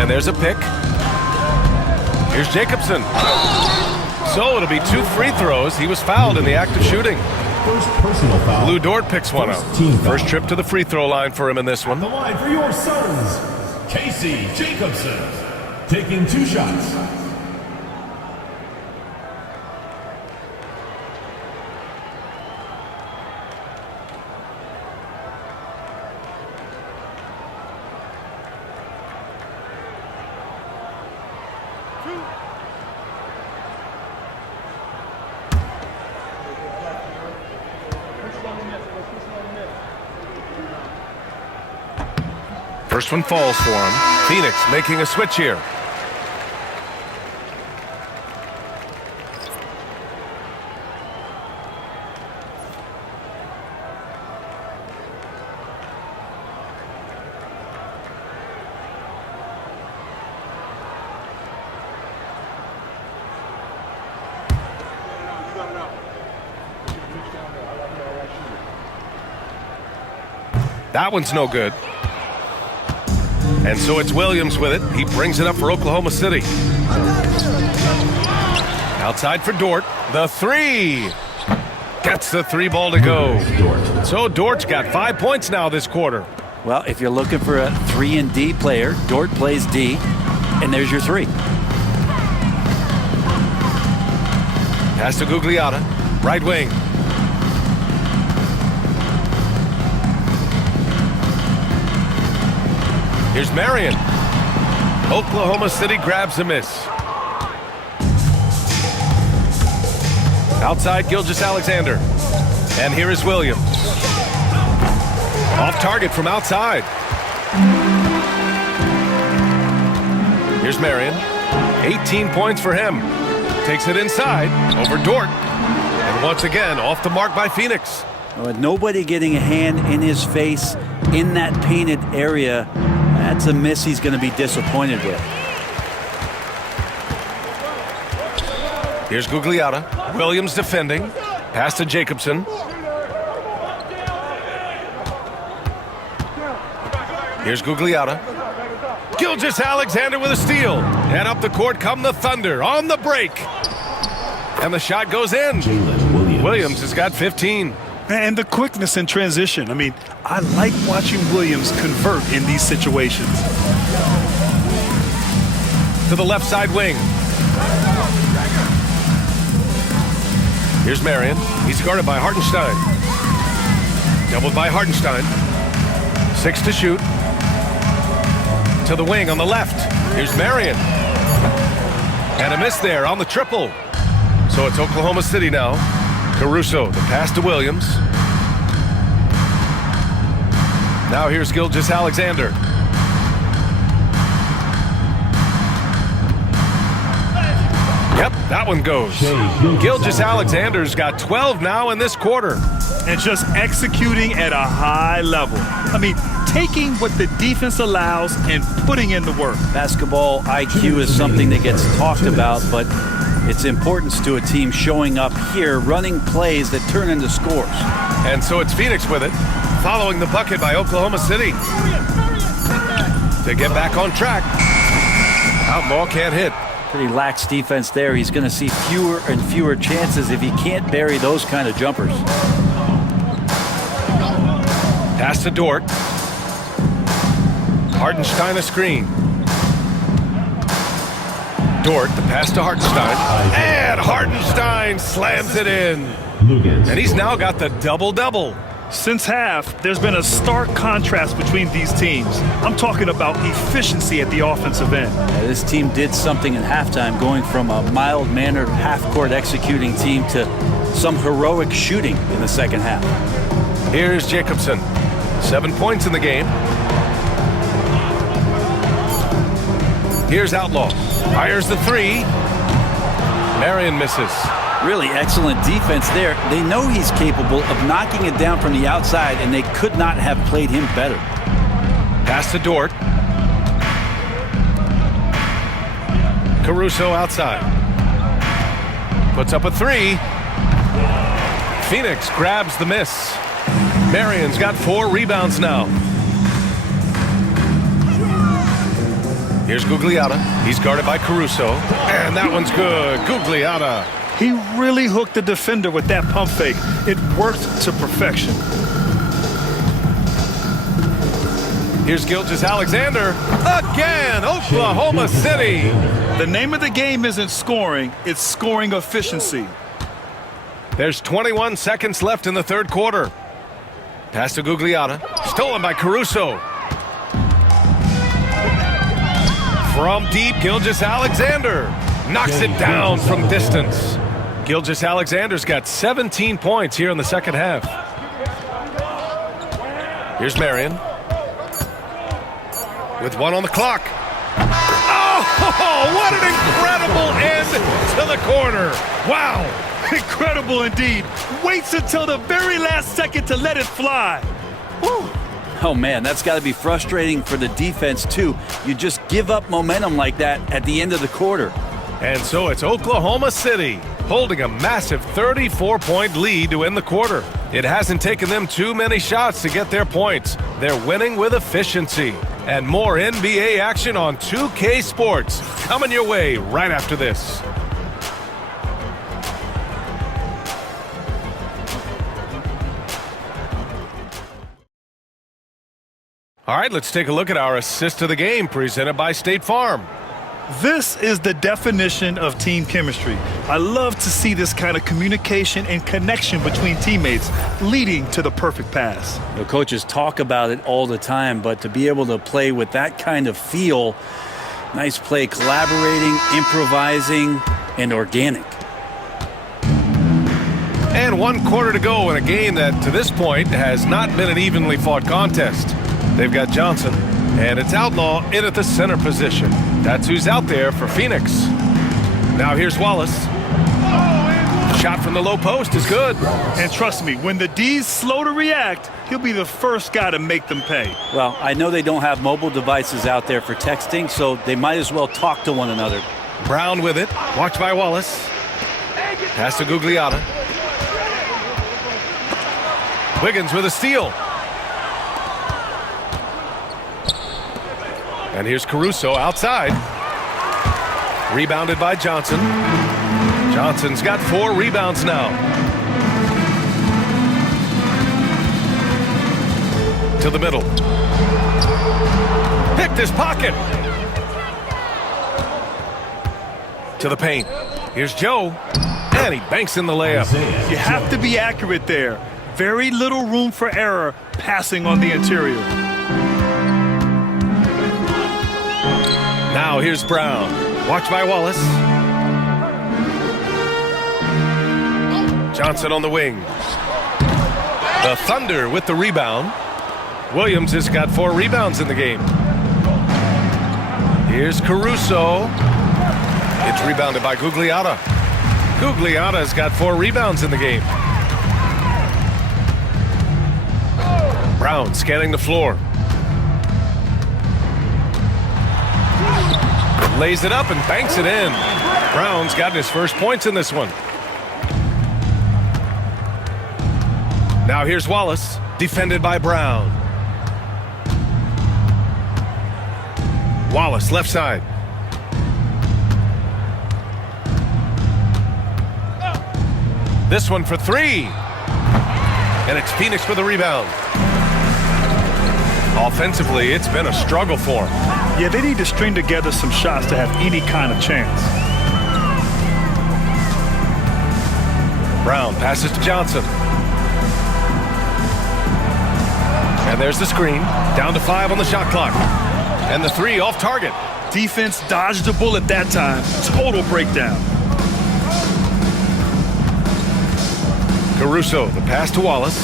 And there's a pick. Here's Jacobson. So it'll be 2 free throws. He was fouled in the act of shooting. First personal foul. Lou Dort picks one up. First trip to the free throw line for him in this one. The line for your Suns, Casey Jacobson, taking 2 shots. First one falls for him. Phoenix making a switch here. That one's no good. And so it's Williams with it. He brings it up for Oklahoma City. Outside for Dort. The 3. Gets the 3 ball to go. So Dort's got 5 points now this quarter. Well, if you're looking for a 3 and D player, Dort plays D, and there's your 3. Pass to Gugliotta. Right wing. Here's Marion. Oklahoma City grabs a miss. Outside, Gilgeous-Alexander. And here is Williams. Off target from outside. Here's Marion. 18 points for him. Takes it inside over Dort. And once again, off the mark by Phoenix. With nobody getting a hand in his face in that painted area, that's a miss he's going to be disappointed with. Here's Gugliotta. Williams defending. Pass to Jacobson. Here's Gugliotta. Gilgeous-Alexander with a steal. And up the court come the Thunder on the break. And the shot goes in. Williams has got 15. And the quickness in transition. I mean, I like watching Williams convert in these situations. To the left side wing. Here's Marion. He's guarded by Hartenstein. Doubled by Hartenstein. 6 to shoot. To the wing on the left. Here's Marion. And a miss there on the triple. So it's Oklahoma City now. Caruso, the pass to Williams. Now here's Gilgeous-Alexander. Yep, that one goes. Gilgeous-Alexander's got 12 now in this quarter. And just executing at a high level. I mean, taking what the defense allows and putting in the work. Basketball IQ is something that gets talked about, but its importance to a team showing up here, running plays that turn into scores. And so it's Phoenix with it, following the bucket by Oklahoma City. To get back on track. Out ball can't hit. Pretty lax defense there. He's going to see fewer and fewer chances if he can't bury those kind of jumpers. Pass to Dort. Hartenstein a screen. Dort, the pass to Hartenstein. And Hartenstein slams it in. And he's now got the double-double. Since half, there's been a stark contrast between these teams. I'm talking about efficiency at the offensive end. Yeah, this team did something in halftime, going from a mild-mannered half-court executing team to some heroic shooting in the second half. Here's Jacobson. 7 points in the game. Here's Outlaw. Fires the three. Marion misses. Really excellent defense there. They know he's capable of knocking it down from the outside, and they could not have played him better. Pass to Dort. Caruso outside. Puts up a three. Phoenix grabs the miss. Marion's got 4 rebounds now. Here's Gugliotta. He's guarded by Caruso. And that one's good. Gugliotta. He really hooked the defender with that pump fake. It worked to perfection. Here's Gilgeous-Alexander. Again, Oklahoma City. The name of the game isn't scoring, it's scoring efficiency. There's 21 seconds left in the third quarter. Pass to Gugliotta. Stolen by Caruso. From deep, Gilgeous-Alexander knocks it down from distance. Gilgeous-Alexander's got 17 points here in the second half. Here's Marion. With 1 on the clock. Oh, what an incredible end to the corner. Wow, incredible indeed. Waits until the very last second to let it fly. Woo. Oh, man, that's got to be frustrating for the defense, too. You just give up momentum like that at the end of the quarter. And so it's Oklahoma City holding a massive 34-point lead to end the quarter. It hasn't taken them too many shots to get their points. They're winning with efficiency. And more NBA action on 2K Sports coming your way right after this. All right, let's take a look at our assist of the game presented by State Farm. This is the definition of team chemistry. I love to see this kind of communication and connection between teammates leading to the perfect pass. The coaches talk about it all the time, but to be able to play with that kind of feel, nice play, collaborating, improvising, and organic. And 1 quarter to go in a game that, to this point, has not been an evenly fought contest. They've got Johnson, and it's Outlaw in at the center position. That's who's out there for Phoenix. Now here's Wallace. Shot from the low post is good. And trust me, when the D's slow to react, he'll be the first guy to make them pay. Well, I know they don't have mobile devices out there for texting, so they might as well talk to one another. Brown with it. Watched by Wallace. Pass to Gugliotta. Wiggins with a steal. And here's Caruso outside. Rebounded by Johnson. Johnson's got 4 rebounds now. To the middle. Picked his pocket. To the paint. Here's Joe. And he banks in the layup. You have to be accurate there. Very little room for error passing on the interior. Now here's Brown. Watched by Wallace. Johnson on the wing. The Thunder with the rebound. Williams has got 4 rebounds in the game. Here's Caruso. It's rebounded by Gugliotta. Gugliotta's got 4 rebounds in the game. Brown scanning the floor. Lays it up and banks it in. Brown's gotten his first points in this one. Now here's Wallace, defended by Brown. Wallace, left side. This one for 3. And it's Phoenix for the rebound. Offensively, it's been a struggle for them. Yeah, they need to string together some shots to have any kind of chance. Brown passes to Johnson. And there's the screen. Down to 5 on the shot clock. And the 3 off target. Defense dodged a bullet that time. Total breakdown. Caruso, the pass to Wallace.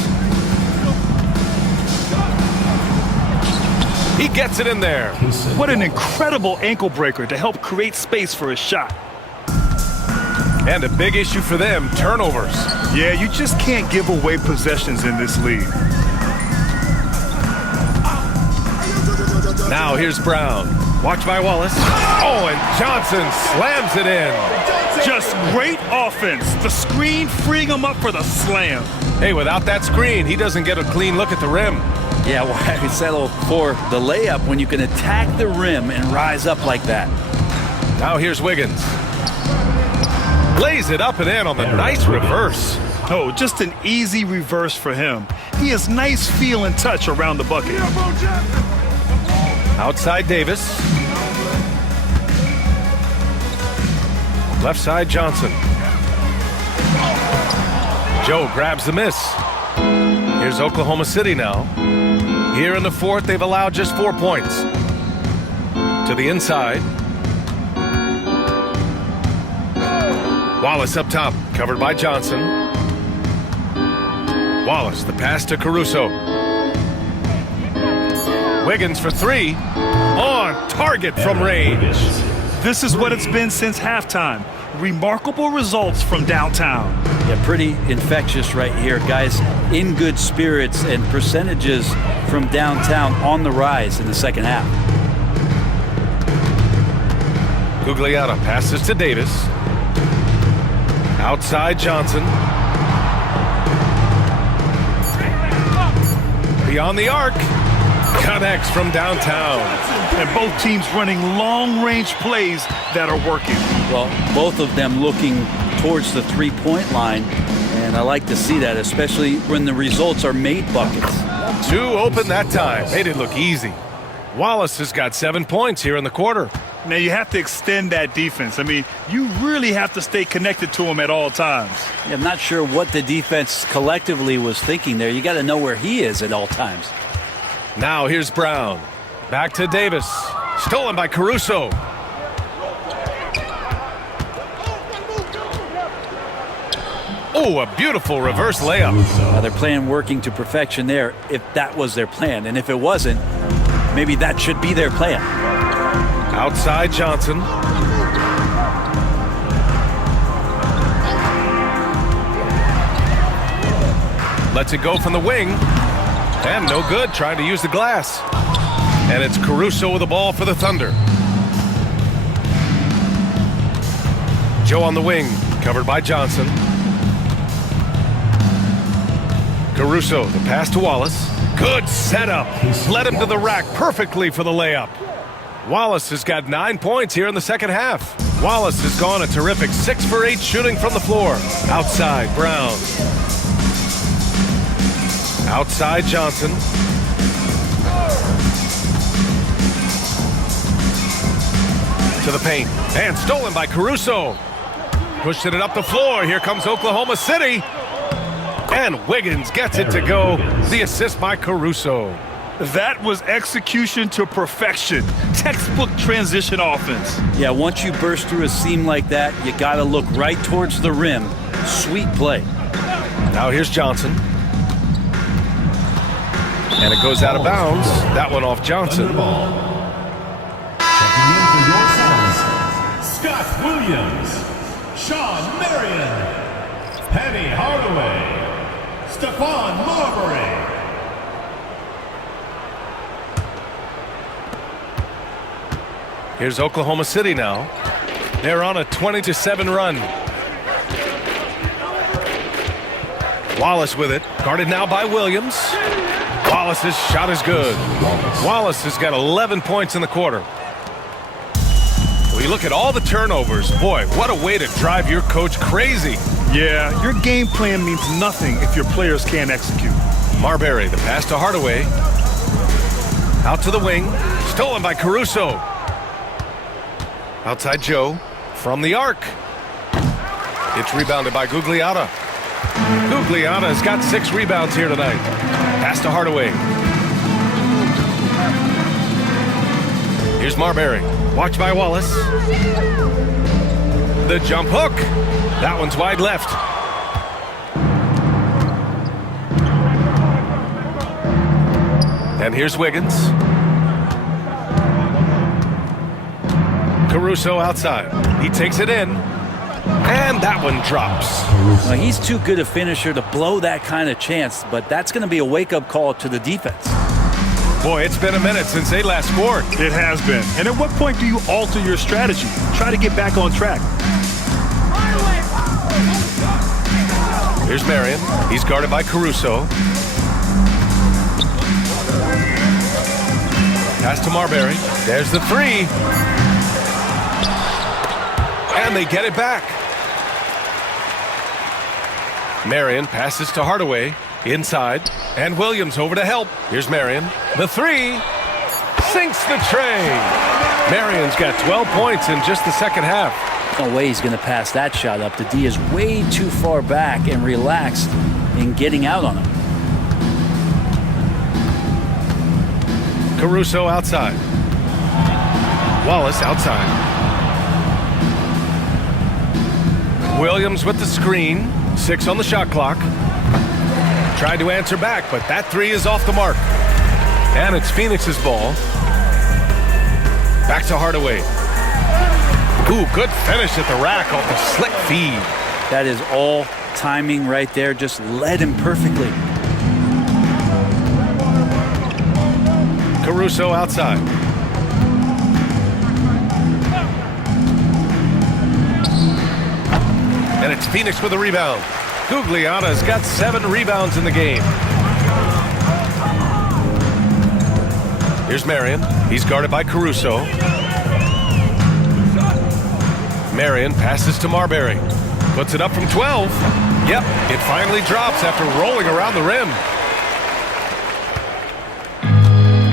He gets it in there. What an incredible ankle breaker to help create space for his shot. And a big issue for them, turnovers. Yeah, you just can't give away possessions in this league. Now here's Brown. Watch by Wallace. Oh, and Johnson slams it in. Just great offense. The screen freeing him up for the slam. Hey, without that screen, he doesn't get a clean look at the rim. Yeah, why settle for the layup when you can attack the rim and rise up like that? Now here's Wiggins. Lays it up and in on the nice reverse. Oh, just an easy reverse for him. He has nice feel and touch around the bucket. Outside Davis. Left side Johnson. Joe grabs the miss. Here's Oklahoma City now. Here in the fourth, they've allowed just 4 points. To the inside. Wallace up top, covered by Johnson. Wallace, the pass to Caruso. Wiggins for 3. On target from range. This is what it's been since halftime. Remarkable results from downtown. Yeah, pretty infectious right here, guys. In good spirits and percentages from downtown on the rise in the second half. Gugliotta passes to Davis. Outside Johnson. Beyond the arc. Connects from downtown. And both teams running long-range plays that are working. Well, both of them looking towards the three-point line, and I like to see that, especially when the results are made buckets. 2 open that time. Made it look easy. Wallace has got 7 points here in the quarter. Now you have to extend that defense. I mean, you really have to stay connected to him at all times. Yeah, I'm not sure what the defense collectively was thinking there. You got to know where he is at all times. Now here's Brown. Back to Davis. Stolen by Caruso. Oh, a beautiful reverse layup. Now they're playing working to perfection there, if that was their plan. And if it wasn't, maybe that should be their plan. Outside Johnson. Lets it go from the wing. And no good, trying to use the glass. And it's Caruso with the ball for the Thunder. Joe on the wing, covered by Johnson. Caruso, the pass to Wallace. Good setup. Led him to the rack perfectly for the layup. Wallace has got 9 points here in the second half. Wallace has gone a terrific 6 for 8 shooting from the floor. Outside, Brown. Outside Johnson. To the paint. And stolen by Caruso. Pushing it up the floor. Here comes Oklahoma City. And Wiggins gets it to go. The assist by Caruso. That was execution to perfection. Textbook transition offense. Yeah, once you burst through a seam like that, you got to look right towards the rim. Sweet play. Now here's Johnson. And it goes out of bounds. That one off Johnson. Checking in for your Suns, Scott Williams, Sean Marion, Penny Hardaway, Stephon Marbury. Here's Oklahoma City now. They're on a 20-7 run. Wallace with it. Guarded now by Williams. Wallace's shot is good. Wallace has got 11 points in the quarter. We look at all the turnovers. Boy, what a way to drive your coach crazy. Yeah, your game plan means nothing if your players can't execute. Marbury, the pass to Hardaway. Out to the wing. Stolen by Caruso. Outside Joe. From the arc. It's rebounded by Gugliotta. Gugliotta's got 6 rebounds here tonight. Pass to Hardaway. Here's Marbury. Watch by Wallace. The jump hook. That one's wide left. And here's Wiggins. Caruso outside. He takes it in. And that one drops. Well, he's too good a finisher to blow that kind of chance, but that's going to be a wake-up call to the defense. Boy, it's been a minute since they last scored. It has been. And at what point do you alter your strategy? Try to get back on track. Here's Marion. He's guarded by Caruso. Pass to Marbury. There's the 3. And they get it back. Marion passes to Hardaway. Inside. And Williams over to help. Here's Marion. The 3. Sinks the tray. Marion's got 12 points in just the second half. No way he's going to pass that shot up. The D is way too far back and relaxed in getting out on him. Caruso outside. Wallace outside. Williams with the screen. 6 on the shot clock. Tried to answer back, but that 3 is off the mark. And it's Phoenix's ball. Back to Hardaway. Ooh, good finish at the rack off the slick feed. That is all timing right there. Just led him perfectly. Caruso outside. And it's Phoenix with a rebound. Gugliotta's got 7 rebounds in the game. Here's Marion. He's guarded by Caruso. Marion passes to Marbury. Puts it up from 12. Yep, it finally drops after rolling around the rim.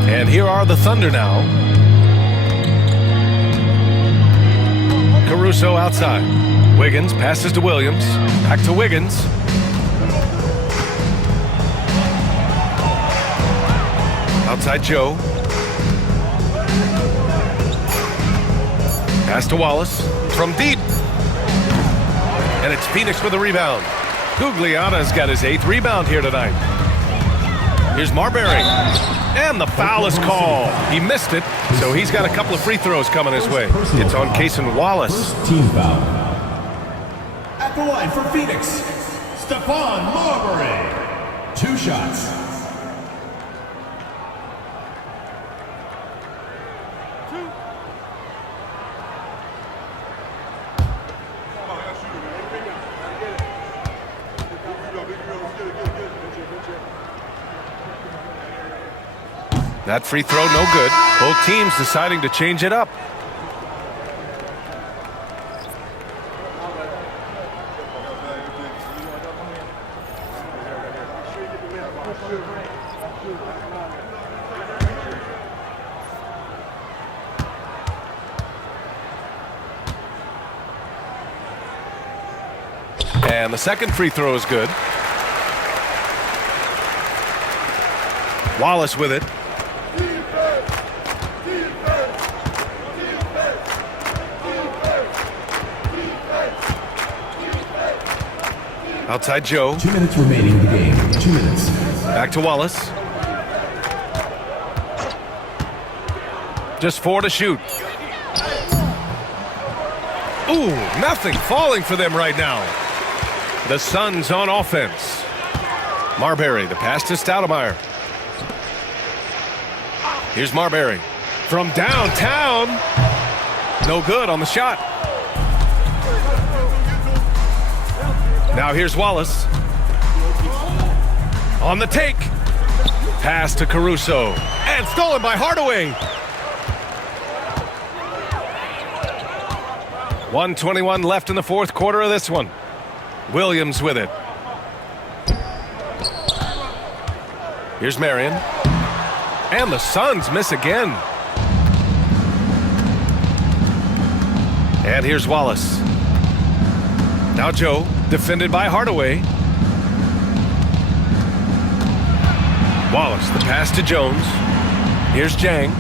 And here are the Thunder now. Caruso outside. Wiggins passes to Williams. Back to Wiggins. Outside Joe. Pass to Wallace. From deep. And it's Phoenix with a rebound. Gugliotta's got his 8th rebound here tonight. Here's Marbury. And the foul is called. He missed it, so he's got a couple of free throws coming his way. It's on Cason Wallace. Team foul. At the line for Phoenix, Stephon Marbury. 2 shots. That free throw, no good. Both teams deciding to change it up. And the second free throw is good. Wallace with it. Outside Joe. 2 minutes remaining in the game. 2 minutes. Back to Wallace. Just 4 to shoot. Ooh, nothing falling for them right now. The Suns on offense. Marbury, the pass to Stoudemire. Here's Marbury. From downtown. No good on the shot. Now here's Wallace. On the take. Pass to Caruso. And stolen by Hardaway. 1:21 left in the 4th quarter of this one. Williams with it. Here's Marion. And the Suns miss again. And here's Wallace. Now Joe, defended by Hardaway. Wallace, the pass to Jones. Here's Jang.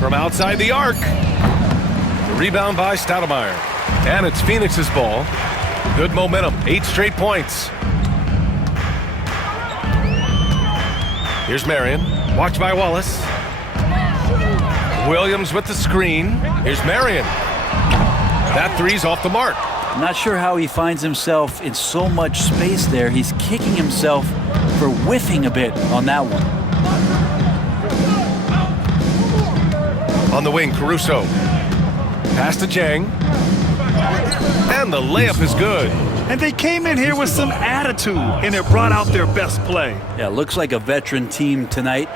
From outside the arc. The rebound by Stoudemire. And it's Phoenix's ball. Good momentum, 8 straight points. Here's Marion, watched by Wallace. Williams with the screen. Here's Marion. That three's off the mark. I'm not sure how he finds himself in so much space there. He's kicking himself for whiffing a bit on that one. On the wing, Caruso. Pass to Jang. And the layup is good. And they came in here with some attitude, and it brought out their best play. Yeah, looks like a veteran team tonight,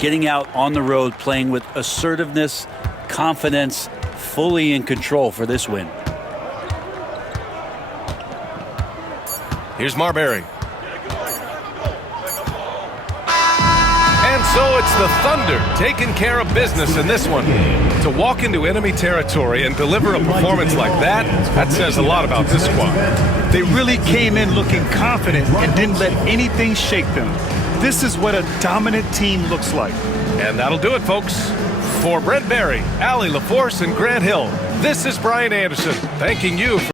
getting out on the road, playing with assertiveness, confidence, fully in control for this win. Here's Marbury. And so it's the Thunder taking care of business in this one. To walk into enemy territory and deliver a performance like that, that says a lot about this squad. They really came in looking confident and didn't let anything shake them. This is what a dominant team looks like. And that'll do it, folks. For Brent Barry, Allie LaForce, and Grant Hill, this is Brian Anderson, thanking you for